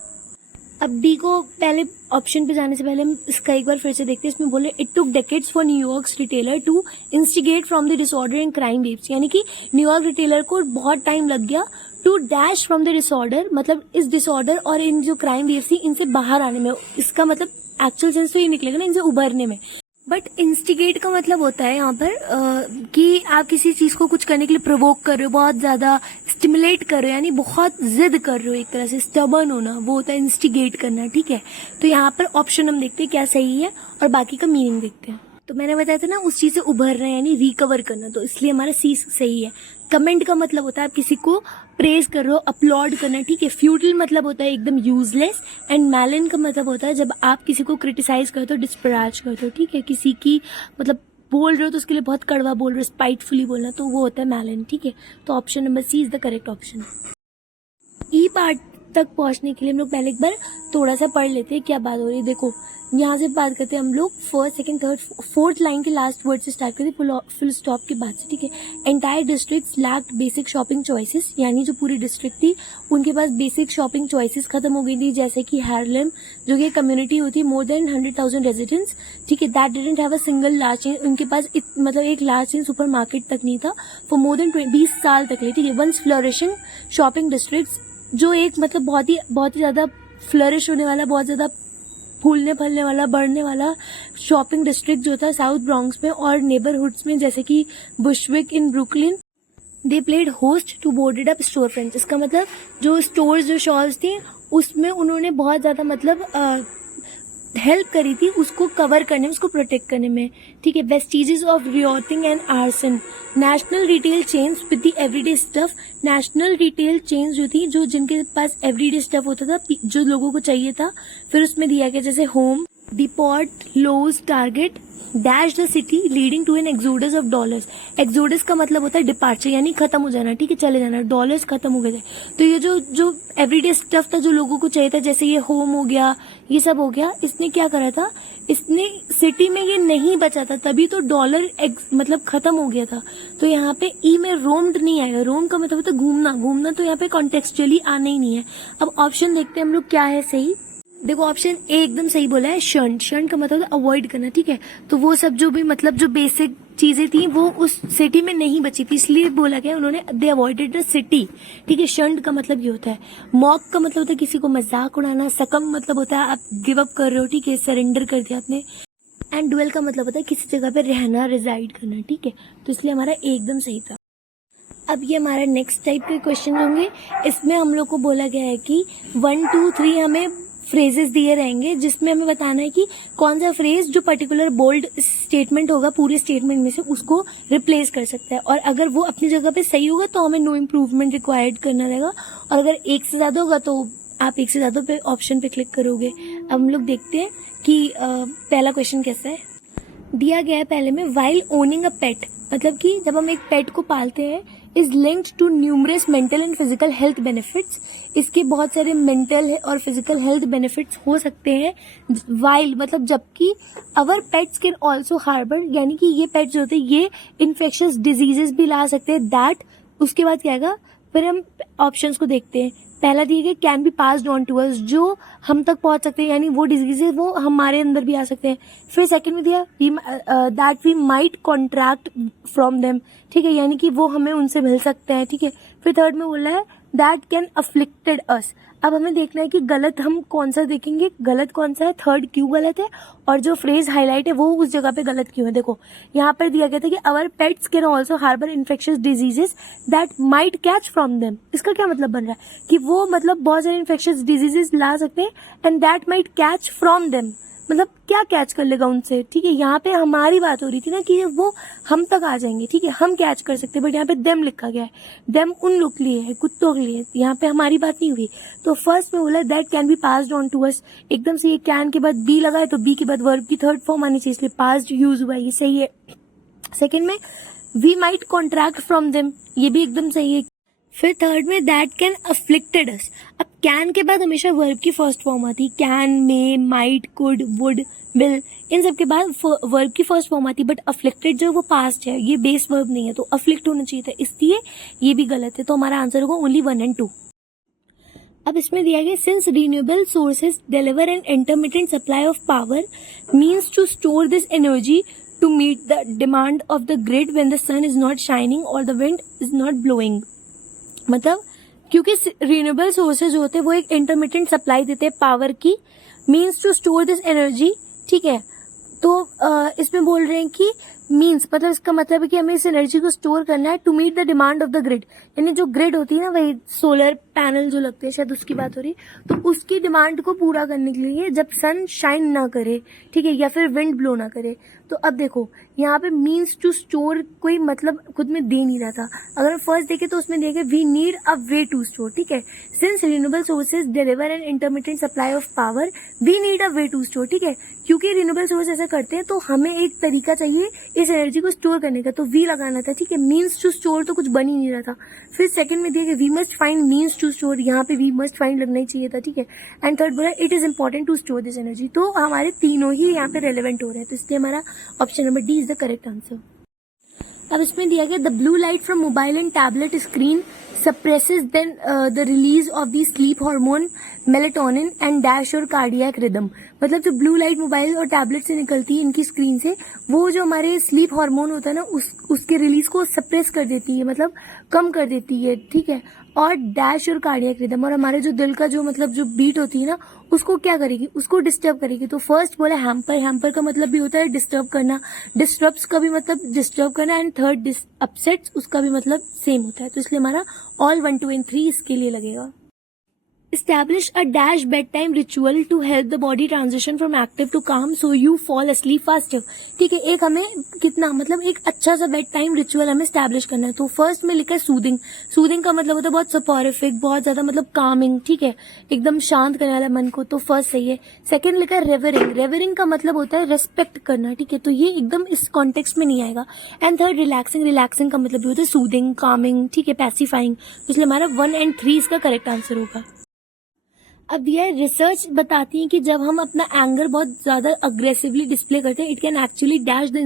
अब बी को पहले ऑप्शन पे जाने से पहले हम इसका एक बार फिर से देखते हैं. इसमें बोले it took decades for New York's retailer to instigate from the disorder and crime waves. यानी कि न्यूयॉर्क रिटेलर को बहुत टाइम लग गया to dash from the disorder, मतलब इस डिसऑर्डर और इन जो क्राइम वेव्स थी इनसे बाहर आने में. इसका मतलब एक्चुअल सेंस तो ये निकलेगा ना, इनसे उभरने में. बट इंस्टिगेट का मतलब होता है यहाँ पर कि आप किसी चीज को कुछ करने के लिए प्रोवोक कर रहे हो, बहुत ज्यादा स्टिमुलेट कर रहे हो, यानी बहुत जिद कर रहे हो, एक तरह से स्टबर्न होना, वो होता है इंस्टिगेट करना. ठीक है. तो यहाँ पर ऑप्शन हम देखते हैं क्या सही है और बाकी का मीनिंग देखते हैं. तो मैंने बताया था ना, उस चीज से उभरना है यानी रिकवर करना, तो इसलिए हमारा सी सही है। कमेंट का मतलब होता है आप किसी को प्रेज कर रहे हो, अपलॉड करना, ठीक है। फ्यूटिल मतलब होता है एकदम यूजलेस, एंड मैलिन का मतलब होता है जब आप किसी को क्रिटिसाइज करते हो, डिस्पराज करते हो, ठीक है। किसी की मतलब बोल रहे हो तो उसके लिए बहुत कड़वा बोल रहे हो, स्पाइटफुली बोलना, तो वो होता है मैलिन, ठीक है। तो option number C is the correct option. E part तक पहुंचने के लिए हम लोग पहले एक बार थोड़ा सा पढ़ लेते हैं क्या बात हो रही है। देखो यहाँ से बात करते हैं हम लोग first second third fourth line के लास्ट वर्ड से स्टार्ट करते हैं, फुल स्टॉप के बाद से, ठीक है। Entire district lacked basic shopping choices, यानी जो पूरी डिस्ट्रिक्ट थी उनके पास बेसिक शॉपिंग चॉइसेस खत्म हो गई थी, जैसे कि हार्लेम जो कि कम्युनिटी होती है मोर देन 100,000 रेजिडेंट्स, ठीक है, that didn't have a single large chain, उनके पास मतलब एक लार्ज चेन सुपर मार्केट तक नहीं था फॉर मोर देन 20 साल तक, ठीक है। वंस फ्लरिशिंग शॉपिंग डिस्ट्रिक्ट, जो एक मतलब बहुत ही ज्यादा फ्लरिश होने वाला, बहुत ज्यादा फूलने फलने वाला, बढ़ने वाला शॉपिंग डिस्ट्रिक्ट जो था साउथ ब्रॉन्क्स में और नेबरहुड्स में, जैसे कि Bushwick in Brooklyn, they played host to boarded up store friends. इसका मतलब जो स्टोर्स जो शॉप्स थी उसमें उन्होंने बहुत ज्यादा मतलब हेल्प करी थी उसको कवर करने में, उसको प्रोटेक्ट करने में, ठीक है। Vestiges of rioting and arson, national retail chains with the everyday stuff, national retail chains जो थी, जो जिनके पास एवरीडे स्टफ होता था जो लोगों को चाहिए था, फिर उसमें दिया गया जैसे Home Depot, Lowe's, Target, dash the city leading to an exodus of dollars. Exodus का मतलब होता है डिपार्चर, यानी खत्म हो जाना, ठीक है, चले जाना, डॉलर्स खत्म हो गए थे। तो ये जो एवरीडे स्टफ था जो लोगों को चाहिए था, जैसे ये होम हो गया, ये सब हो गया, इसने क्या करा था, इसने सिटी में ये नहीं बचा था, तभी तो डॉलर मतलब खत्म हो गया था। तो यहाँ पे ई में रोम्ड नहीं आएगा, रोम का मतलब होता है घूमना, घूमना तो यहाँ पे कॉन्टेक्सचुअली आना ही नहीं है। अब ऑप्शन देखते हैं हम लोग क्या है सही। देखो ऑप्शन ए एकदम सही बोला है, शंट, शंट का मतलब अवॉइड करना, ठीक है। तो वो सब जो भी मतलब जो बेसिक चीजें थी वो उस सिटी में नहीं बची थी, इसलिए बोला गया उन्होंने दे अवॉइडेड द सिटी, ठीक है। शंट का मतलब ये होता है। मॉक का मतलब होता है किसी को मजाक उड़ाना, सकम मतलब होता है आप गिव अप कर रहे हो, ठीक है, सरेंडर कर दिया आपने, एंड डुएल का मतलब होता है किसी जगह पे रहना, रिजाइड करना, ठीक है। तो इसलिए हमारा एकदम सही था। अब ये हमारा नेक्स्ट टाइप के क्वेश्चन होंगे, इसमें हम लोग को बोला गया है कि 1, 2, 3 हमें फ्रेजेस दिए रहेंगे जिसमें हमें बताना है कि कौन सा फ्रेज जो पर्टिकुलर बोल्ड स्टेटमेंट होगा पूरे स्टेटमेंट में से उसको रिप्लेस कर सकता है, और अगर वो अपनी जगह पे सही होगा तो हमें नो इम्प्रूवमेंट रिक्वायर्ड करना रहेगा, और अगर एक से ज्यादा होगा तो आप एक से ज्यादा पे ऑप्शन पे क्लिक करोगे। अब हम लोग देखते हैं कि पहला क्वेश्चन कैसा है। दिया गया है पहले में, वाइल ओनिंग अ पेट, मतलब कि जब हम एक पेट को पालते हैं, is linked to numerous mental and physical health benefits, इसके बहुत सारे मेंटल और फिजिकल हेल्थ बेनिफिट्स हो सकते हैं। वाइल मतलब जबकि, अवर पेट्स कैन ऑल्सो हार्बर, यानी कि ये पेट्स जो होते हैं ये इन्फेक्शियस डिजीजेस भी ला सकते हैं, दैट, उसके बाद क्या आएगा, फिर हम ऑप्शंस को देखते हैं। पहला दिया गया can be passed on to us, जो हम तक पहुंच सकते हैं, यानी वो डिजीजेस वो हमारे अंदर भी आ सकते हैं। फिर सेकंड में दिया that we might contract from them, ठीक है, यानी कि वो हमें उनसे मिल सकते हैं, ठीक है। फिर थर्ड में बोला है दैट कैन अफ्लिक्टेड अस। अब हमें देखना है कि गलत हम कौन सा देखेंगे, गलत कौन सा है, थर्ड क्यों गलत है, और जो फ्रेज हाईलाइट है वो उस जगह पे गलत क्यों है। देखो यहाँ पर दिया गया था कि our pets can also harbour infectious diseases that might catch from them. इसका क्या मतलब बन रहा है कि वो मतलब बहुत सारे इन्फेक्शियस डिजीजेस ला सकते हैं, and that might catch from them, मतलब क्या कैच कर लेगा उनसे, ठीक है। यहाँ पे हमारी बात हो रही थी ना कि वो हम तक आ जाएंगे, ठीक है, हम कैच कर सकते हैं, बट यहाँ पे देम लिखा गया है, देम उन लोग के लिए है, कुत्तों के लिए, यहाँ पे हमारी बात नहीं हुई। तो फर्स्ट में बोला that can be passed on to us, एकदम से ये कैन के बाद बी लगा है तो बी के बाद वर्ब की थर्ड फॉर्म आनी चाहिए, इसलिए पास्ड यूज हुआ है, ये सही है। सेकेंड में we might contract from them, ये भी एकदम सही है। फिर थर्ड में दैट कैन अफ्लिक्टेड अस, अब कैन के बाद हमेशा वर्ब की फर्स्ट फॉर्म आती है, can, may, might, could, would, will, इन सब के बाद वर्ब की फर्स्ट फॉर्म आती है, बट अफ्लिक्टेड जो वो पास्ट है, ये बेस वर्ब नहीं है, तो अफ्लिक्ट होना चाहिए था, इसलिए ये भी गलत है। तो हमारा आंसर होगा ओनली 1 and 2। अब इसमें दिया गया since renewable sources deliver an intermittent supply of power means to store this energy to meet the demand of the grid when the sun is not shining or the wind is not blowing। मतलब क्योंकि renewable sources होते हैं वो एक intermittent supply देते हैं power की, means to store this energy, ठीक है। तो इसमें बोल रहे हैं कि मीन्स मतलब इसका मतलब है कि हमें इस एनर्जी को स्टोर करना है to meet the demand of the grid, यानी जो ग्रिड होती है ना, वही सोलर पैनल जो लगते हैं, शायद उसकी बात हो रही है, तो उसकी डिमांड को पूरा करने के लिए जब सन शाइन ना करे, ठीक है, या फिर विंड ब्लो ना करे। तो अब देखो यहाँ पे मीन्स टू स्टोर कोई मतलब खुद में दे नहीं रहा था। अगर फर्स्ट देखें तो उसमें देखें we need a way to store, ठीक है, since renewable sources deliver an intermittent supply of power we need a way to store, ठीक है, क्योंकि रिन्यूएबल सोर्स ऐसा करते हैं तो हमें एक तरीका चाहिए इस एनर्जी को स्टोर करने का, तो वी लगाना था, ठीक है, मीन्स टू स्टोर तो कुछ बन ही नहीं रहा था। फिर सेकंड में दिया कि we must find means to store, यहाँ पे वी मस्ट फाइंड लगना ही चाहिए था, ठीक है, एंड थर्ड बोला it is important to store this energy. तो हमारे तीनों ही यहाँ पे रेलेवेंट हो रहे हैं, तो इसलिए हमारा option number D is the correct answer. अब इसमें दिया गया the blue light from mobile and tablet screen suppresses then the release of the sleep hormone melatonin and dash your cardiac rhythm। मतलब जो ब्लू लाइट मोबाइल और tablet से निकलती है इनकी स्क्रीन से, वो जो हमारे स्लीप हार्मोन होता है ना उसके रिलीज को सप्रेस कर देती है, मतलब कम कर देती है, ठीक है, और डैश और कार्डियक रिदम, और हमारे जो दिल का जो मतलब जो बीट होती है ना उसको क्या करेगी, उसको डिस्टर्ब करेगी। तो फर्स्ट बोले हैम्पर, हैम्पर का मतलब भी होता है डिस्टर्ब करना, डिस्टर्ब्स का भी मतलब डिस्टर्ब करना, एंड थर्ड अपसेट्स उसका भी मतलब सेम होता है, तो इसलिए हमारा ऑल 1, 2 and 3 इसके लिए लगेगा। Establish a dash bedtime ritual to help the body transition from active to calm so you fall asleep faster। ठीक है, एक हमें कितना मतलब एक अच्छा सा बेड टाइम रिचुअल हमें स्टैब्लिश करना है। तो फर्स्ट में लिखा है सूदिंग, सूदिंग का मतलब होता है बहुत सपोरिफिक, बहुत ज्यादा मतलब कामिंग, ठीक है, एकदम शांत करने वाला मन को, तो फर्स्ट सही है। सेकंड लिखा है रेवरिंग, रेवरिंग का मतलब होता है रेस्पेक्ट करना, ठीक है, तो ये एकदम इस कॉन्टेक्स्ट में नहीं आएगा। एंड थर्ड रिलैक्सिंग, रिलैक्सिंग का मतलब भी होता है सूदिंग, कामिंग, ठीक है, पैसिफाइंग, इसलिए हमारा 1 and 3 इसका करेक्ट आंसर होगा। अब यह रिसर्च बताती है कि जब हम अपना एंगर बहुत ज्यादा अग्रेसिवली डिस्प्ले करते हैं, it can actually dash the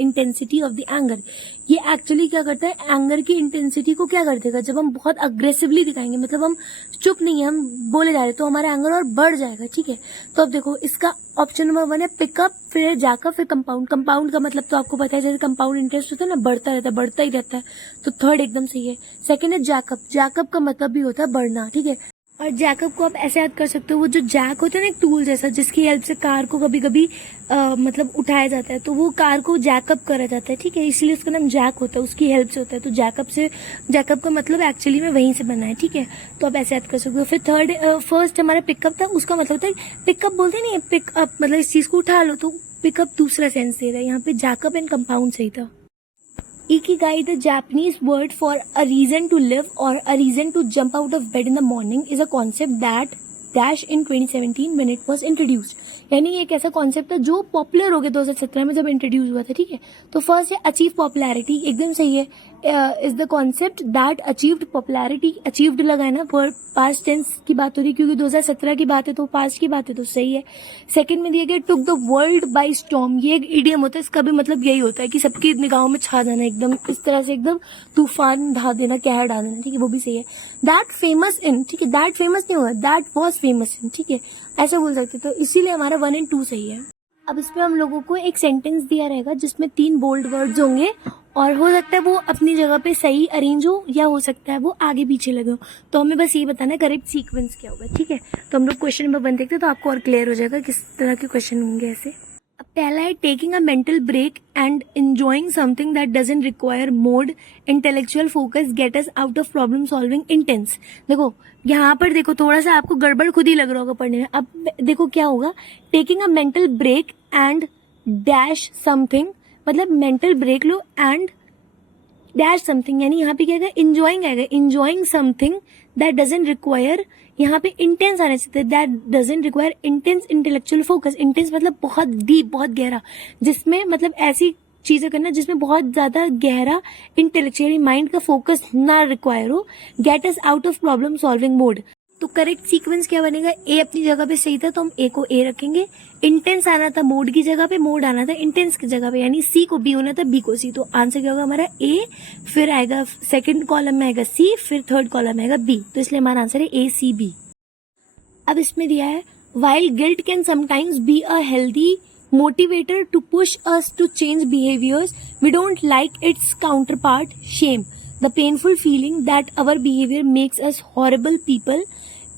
intensity of the anger. ये एक्चुअली क्या करता है, एंगर की इंटेंसिटी को क्या कर देगा, जब हम बहुत अग्रेसिवली दिखाएंगे, मतलब हम चुप नहीं है, हम बोले जा रहे हैं, तो हमारा एंगर और बढ़ जाएगा, ठीक है। तो अब देखो इसका ऑप्शन नंबर 1 है पिकअप, फिर जैकअप, फिर कंपाउंड। कंपाउंड का मतलब तो आपको पता है, जैसे कंपाउंड इंटरेस्ट होता है ना, बढ़ता रहता है, बढ़ता ही रहता है, तो थर्ड एकदम सही है। सेकेंड है जैकअप, जैकअप का मतलब भी होता है बढ़ना, ठीक है, और जैकअप को आप ऐसे याद कर सकते हो, वो जो जैक होता है ना एक टूल जैसा, जिसकी हेल्प से कार को कभी कभी मतलब उठाया जाता है, तो वो कार को जैकअप करा जाता है, ठीक है, इसलिए उसका नाम जैक होता है, उसकी हेल्प से होता है। तो जैकअप का मतलब एक्चुअली में वहीं से बना है, ठीक है, तो आप ऐसे याद कर सकते हो। फिर थर्ड फर्स्ट हमारा पिकअप था, उसका मतलब होता है पिकअप बोलते नहीं, पिकअप मतलब इस चीज को उठा लो, तो पिकअप दूसरा सेंस दे रहा है, यहाँ पे जैकअप एंड कंपाउंड सही था। Ikigai, the Japanese word for a reason to live or a reason to jump out of bed in the morning, is a concept that dash in 2017 when it was introduced। यानी एक ऐसा concept है जो popular हो गया 2017 में जब introduce हुआ था, ठीक है। तो फर्स्ट है अचीव पॉपुलैरिटी, एकदम सही है, is the concept that achieved popularity, achieved लगा है ना, पास्ट टेंस की बात हो रही है क्योंकि 2017 की बात है, तो पास्ट की बात है, तो सही है। सेकंड में दिया गया took the world by storm, ये एक इडियम होता है, इसका भी मतलब यही होता है कि सबकी निगाहों में छा जाना, एकदम इस तरह से एकदम तूफान ढा देना, कहर ढा देना, ठीक है, वो भी सही है। दैट फेमस इन, ठीक है, दैट फेमस नहीं होगा, दैट वॉज फेमस इन, ठीक है, ऐसा बोल सकते, तो इसीलिए हमारा 1 and 2 सही है। अब इसमें हम लोगों को एक सेंटेंस दिया रहेगा जिसमें 3 बोल्ड वर्ड्स होंगे, और हो सकता है वो अपनी जगह पे सही अरेंज हो, या हो सकता है वो आगे पीछे लगे हो, तो हमें बस ये बताना है करेक्ट सीक्वेंस क्या होगा, ठीक है। तो हम लोग क्वेश्चन नंबर 1 देखते हैं, तो आपको और क्लियर हो जाएगा किस तरह के क्वेश्चन होंगे ऐसे। अब पहला है taking a mental break and enjoying something that doesn't require more intellectual focus get us out of problem solving intense. देखो यहाँ पर देखो थोड़ा सा आपको गड़बड़ खुद ही लग रहा होगा पढ़ने में। अब देखो क्या होगा, taking a mental break and dash something, मतलब मेंटल ब्रेक लो एंड डैश समथिंग, यानी यहाँ पे क्या आएगा, इंजॉइंग आएगा, enjoying something that doesn't require, यहाँ पे इंटेंस आना चाहिए, that doesn't require intense intellectual focus. Intense मतलब बहुत डीप, बहुत गहरा, जिसमें मतलब ऐसी चीजें करना जिसमें बहुत ज्यादा गहरा इंटेलेक्चुअली माइंड का फोकस ना रिक्वायर हो। Gate us out of problem solving mode, तो करेक्ट सीक्वेंस क्या बनेगा, ए अपनी जगह पे सही था तो हम ए को ए रखेंगे, इंटेंस आना था मोड की जगह पे, मोड आना था इंटेंस की जगह पे, यानी सी को बी होना था, बी को सी, तो आंसर क्या होगा हमारा ए, फिर आएगा सेकंड कॉलम में आएगा सी, फिर थर्ड कॉलम में आएगा बी, तो इसलिए हमारा आंसर है ए सी बी। अब इसमें दिया है while guilt can sometimes be a healthy motivator to push us to change behaviors, we don't like its counterpart, shame, the painful feeling that our behavior makes us horrible people,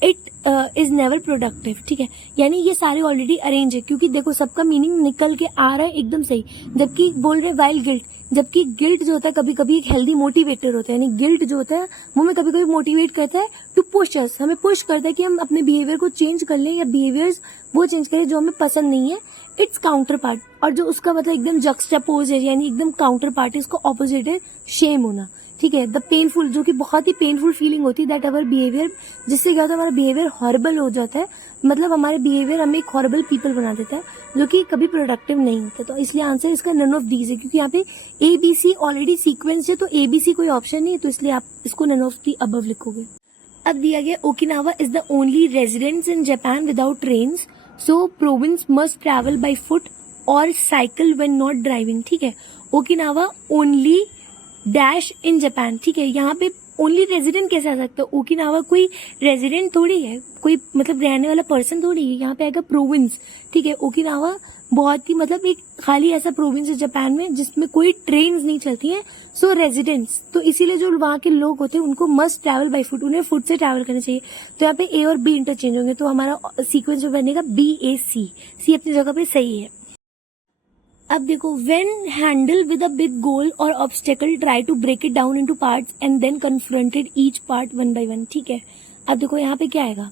it is never productive, ठीक है। यानी ये सारे already arrange है, क्योंकि देखो सबका meaning निकल के आ रहा है एकदम सही। जबकि बोल रहे वाइल गिल्ट, जबकि गिल्ट जो होता है कभी कभी एक हेल्दी मोटिवेटर होता है, यानी गिल्ट जो होता है वो हमें कभी कभी मोटिवेट करता है टू पुश अस, हमें पुश करता है कि हम अपने बिहेवियर को चेंज कर लें या बिहेवियर्स वो चेंज करें जो हमें पसंद नहीं है। इट्स काउंटर पार्ट, और जो उसका मतलब एकदम जक्सटापोज है, यानी एकदम काउंटर पार्ट है, इसको ऑपोजिट है शेम होना, ठीक है। द पेनफुल, जो कि बहुत ही पेनफुल फीलिंग होती है, दैट अवर बिहेवियर, जिससे क्या होता है हमारा बिहेवियर हॉरिबल हो जाता है, मतलब हमारे बिहेवियर हमें एक हॉरिबल पीपल बना देता है जो कि कभी प्रोडक्टिव नहीं होता। तो इसलिए आंसर इसका नन ऑफ दीज है, क्योंकि यहाँ पे ABC ऑलरेडी सीक्वेंस है, तो ABC कोई ऑप्शन नहीं है, तो इसलिए आप इसको नन ऑफ दी अबव लिखोगे। अब दिया गया Okinawa is the only residence in Japan without trains, so province must travel by foot और साइकिल व्हेन नॉट ड्राइविंग, ठीक है। Okinawa only dash in Japan, ठीक है। यहाँ पे ओनली रेजिडेंट कैसे आ सकता है, ओकिनावा कोई रेजिडेंट थोड़ी है, कोई मतलब रहने वाला पर्सन थोड़ी है, यहाँ पे आएगा प्रोविंस, ठीक है। ओकिनावा बहुत ही मतलब एक खाली ऐसा प्रोविंस है जापान में जिसमें कोई ट्रेन्स नहीं चलती हैं, सो रेजिडेंट्स, तो इसीलिए जो वहाँ के लोग होते हैं उनको मस्ट ट्रैवल बाय फुट, उन्हें फुट से ट्रैवल करना चाहिए। तो यहाँ पे A और B इंटरचेंज होंगे, तो हमारा सीक्वेंस जो बनेगा BAC, सी अपनी जगह पे सही है। अब देखो, when handle with a big goal और obstacle try to break it down into parts and then confronted each part one by one, ठीक है। अब देखो यहाँ पे क्या आएगा,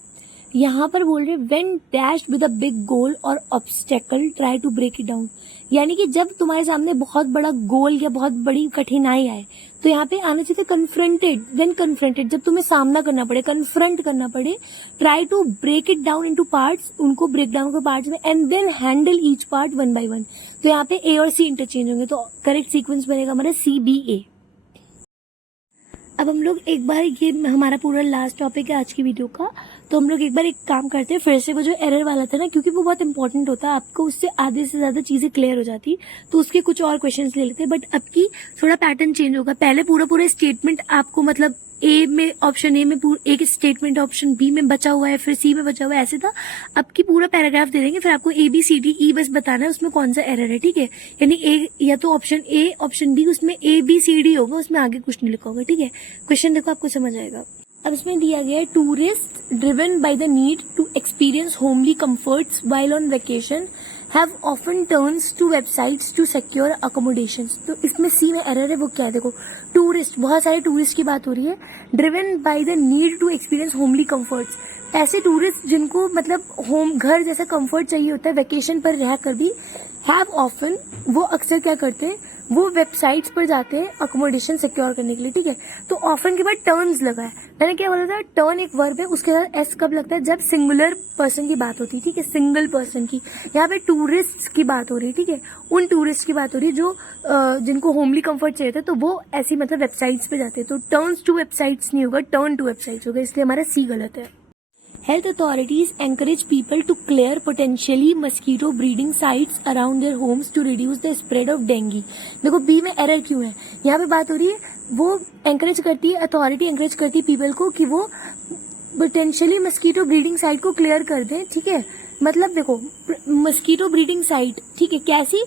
यहाँ पर बोल रहे when dash with a big goal और obstacle try to break it down, यानी कि जब तुम्हारे सामने बहुत बड़ा गोल या बहुत बड़ी कठिनाई आए, तो यहाँ पे आना चाहिए कन्फ्रंटेड, देन कन्फ्रंटेड, जब तुम्हें सामना करना पड़े, कन्फ्रंट करना पड़े, try to break it down into parts, उनको ब्रेक डाउन के पार्ट्स में, and then handle each part one by one. तो यहाँ पे A और C इंटरचेंज होंगे, तो करेक्ट सीक्वेंस बनेगा हमारा CBA। अब हम लोग एक बार, ये हमारा पूरा लास्ट टॉपिक है आज की वीडियो का, तो हम लोग एक बार एक काम करते हैं फिर से, वो जो एरर वाला था ना, क्योंकि वो बहुत इंपॉर्टेंट होता है, आपको उससे आधे से ज्यादा चीजें क्लियर हो जाती, तो उसके कुछ और क्वेश्चंस ले लेते हैं। बट अब की थोड़ा पैटर्न चेंज होगा, पहले पूरा स्टेटमेंट आपको मतलब A में, ऑप्शन A में एक स्टेटमेंट, ऑप्शन B में बचा हुआ है, फिर C में बचा हुआ है, ऐसे था। अब की पूरा पैराग्राफ दे देंगे, फिर आपको ABCDE बस बताना है उसमें कौन सा एरर है, ठीक है। यानी A या तो ऑप्शन A, ऑप्शन B, उसमें ABCD होगा, उसमें आगे कुछ नहीं लिखा होगा, ठीक है। क्वेश्चन देखो, आपको समझ आएगा। अब इसमें दिया गया है, tourist driven by the need to experience homely comforts while on vacation have often turns to websites to secure accommodations. तो इसमें C में एरर है, वो क्या है देखो, टूरिस्ट, बहुत सारे टूरिस्ट की बात हो रही है, driven by the need to experience homely comforts, ऐसे टूरिस्ट जिनको मतलब होम, घर जैसा कंफर्ट चाहिए होता है वेकेशन पर रह कर भी, हैव ऑफन, वो अक्सर क्या करते हैं, वो वेबसाइट्स पर जाते हैं अकोमोडेशन सिक्योर करने के लिए, ठीक है। तो ऑफन के बाद टर्न्स लगा है, मैंने क्या बोला था, टर्न एक वर्ब है, उसके साथ S कब लगता है, जब सिंगुलर पर्सन की बात होती है, ठीक है, सिंगल पर्सन की। यहाँ पे टूरिस्ट की बात हो रही है, ठीक है, उन टूरिस्ट की बात हो रही है जो जिनको होमली कंफर्ट चाहिए था, तो वो ऐसी मतलब वेबसाइट्स पे जाते हैं, तो टर्न्स टू वेबसाइट्स नहीं होगा, टर्न टू वेबसाइट्स होगा, इसलिए हमारा C गलत है। Health authorities encourage people to clear potentially mosquito breeding sites around their homes to reduce the spread of dengue। देखो B में एरर क्यों है, यहाँ पे बात हो रही है, वो एंकरेज करती है, अथॉरिटी एंकरेज करती है पीपल को कि वो पोटेंशियली मस्कीटो ब्रीडिंग साइट को क्लियर कर दें, ठीक है। मतलब देखो, मस्कीटो ब्रीडिंग साइट, ठीक है, कैसी,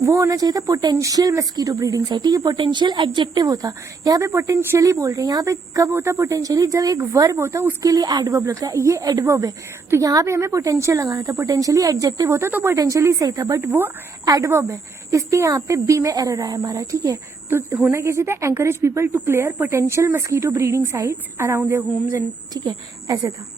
वो होना चाहिए था पोटेंशियल मस्कीटो ब्रीडिंग साइट, ठीक है, पोटेंशियल एडजेक्टिव होता, यहाँ पे पोटेंशियली बोल रहे हैं। यहाँ पे कब होता पोटेंशियली, जब एक वर्ब होता उसके लिए एडवर्ब लगता है, ये एडवर्ब है, तो यहाँ पे हमें पोटेंशियल लगाना था, पोटेंशियली एडजेक्टिव होता तो पोटेंशियली सही था, बट वो एडवर्ब है, इसलिए यहाँ पे B में एरर आया हमारा, ठीक है। तो होना कैसे था, encourage people to clear potential mosquito breeding sites around their homes and, ठीक है, ऐसे था।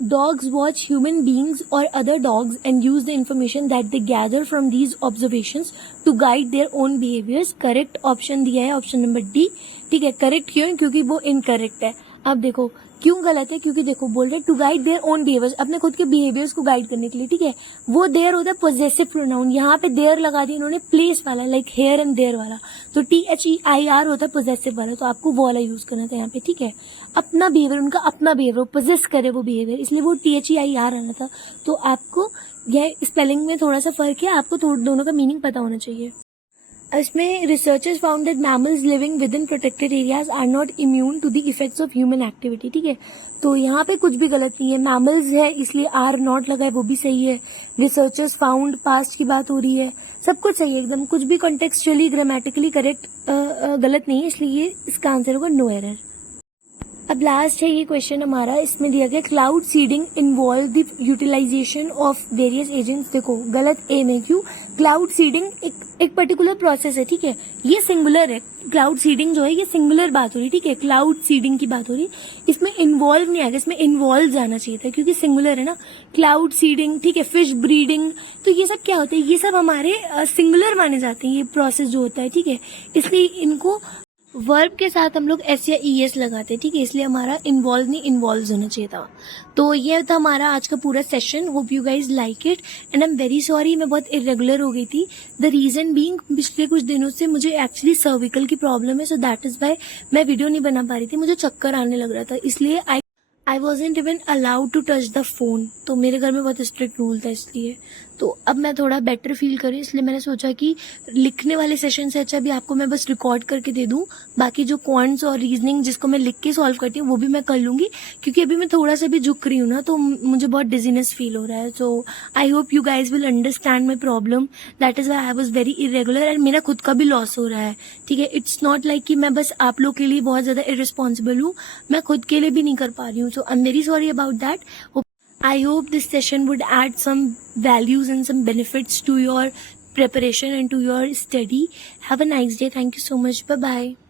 Dogs watch human beings or other dogs and use the information that they gather from these observations to guide their own behaviors। Correct option दिया है option number D, ठीक है। Correct क्यों है, क्योंकि वो इनकरेक्ट है। अब देखो क्यों गलत है, क्योंकि देखो बोल रहे to guide their own behaviours, अपने खुद के बिहेवियर्स को गाइड करने के लिए, ठीक है। वो देयर होता है पोजेसिव प्रोनाउन, यहाँ पे देयर लगा दिया इन्होंने प्लेस वाला, लाइक हेयर एंड देयर वाला, तो THEIR होता है पोजेसिव वाला, तो आपको वो वाला यूज करना था यहाँ पे, ठीक है। अपना बिहेवियर, उनका अपना बिहेवियर, पोजेस करे वो बिहेवियर, इसलिए वो THEIR आना था। तो आपको यह स्पेलिंग में थोड़ा सा फर्क है, आपको दोनों का मीनिंग पता होना चाहिए। इसमें researchers found that mammals living within protected areas are not immune to the effects of human activity, ठीक है। तो यहाँ पे कुछ भी गलत नहीं है, मैमल्स है इसलिए आर नॉट लगा है, वो भी सही है। रिसर्चर्स फाउंड, पास्ट की बात हो रही है, सब कुछ सही है एकदम, कुछ भी कॉन्टेक्सचुअली ग्रामेटिकली करेक्ट गलत नहीं है, इसलिए इसका आंसर होगा नो एरर। अब अब लास्ट है ये क्वेश्चन हमारा, इसमें दिया गया cloud seeding involve the utilisation of various agents. देखो गलत ए में क्यों, क्लाउड सीडिंग एक पर्टिकुलर प्रोसेस है, ठीक है, ये सिंगुलर है। क्लाउड सीडिंग जो है ये सिंगुलर बात हो रही, ठीक है, क्लाउड सीडिंग की बात हो रही, इसमें इन्वॉल्व नहीं आएगा, इसमें इन्वॉल्व जाना चाहिए था क्योंकि सिंगुलर है ना। क्लाउड सीडिंग, ठीक है, फिश ब्रीडिंग, तो ये सब क्या होता है, ये सब हमारे सिंगुलर माने जाते हैं ये प्रोसेस जो होता है, ठीक है, इसलिए इनको वर्ब के साथ हम लोग एस या ई एस लगाते हैं, ठीक है, इसलिए हमारा इन्वॉल्व नहीं इन्वॉल्व होना चाहिए था। तो ये था हमारा आज का पूरा session. Hope you guys like it and I am very sorry मैं बहुत इरेगुलर हो गई थी। द रीजन बीइंग पिछले कुछ दिनों से मुझे एक्चुअली सर्विकल की प्रॉब्लम है, सो दैट इज वाई मैं वीडियो नहीं बना पा रही थी, मुझे चक्कर आने लग रहा था, इसलिए I wasn't even allowed to touch the phone. तो मेरे घर में बहुत स्ट्रिक्ट रूल था, इसलिए तो अब मैं थोड़ा बेटर फील करी, इसलिए मैंने सोचा कि लिखने वाले सेशन से अच्छा भी आपको मैं बस रिकॉर्ड करके दे दूं, बाकी जो क्वांट्स और रीजनिंग जिसको मैं लिख के सॉल्व करती हूँ वो भी मैं कर लूंगी, क्योंकि अभी मैं थोड़ा सा भी झुक रही हूँ ना तो मुझे बहुत डिजीनेस फील हो रहा है। So I hope you guys will understand my problem, that is why I was very irregular and मेरा खुद का भी लॉस हो रहा है, ठीक है। इट्स नॉट लाइक कि मैं बस आप लोग के लिए बहुत ज्यादा इरिस्पॉन्सिबल हूँ, मैं खुद के लिए भी नहीं कर पा रही हूँ। So I am very sorry about that. I hope this session would add some values and some benefits to your preparation and to your study. Have a nice day. Thank you so much. Bye bye.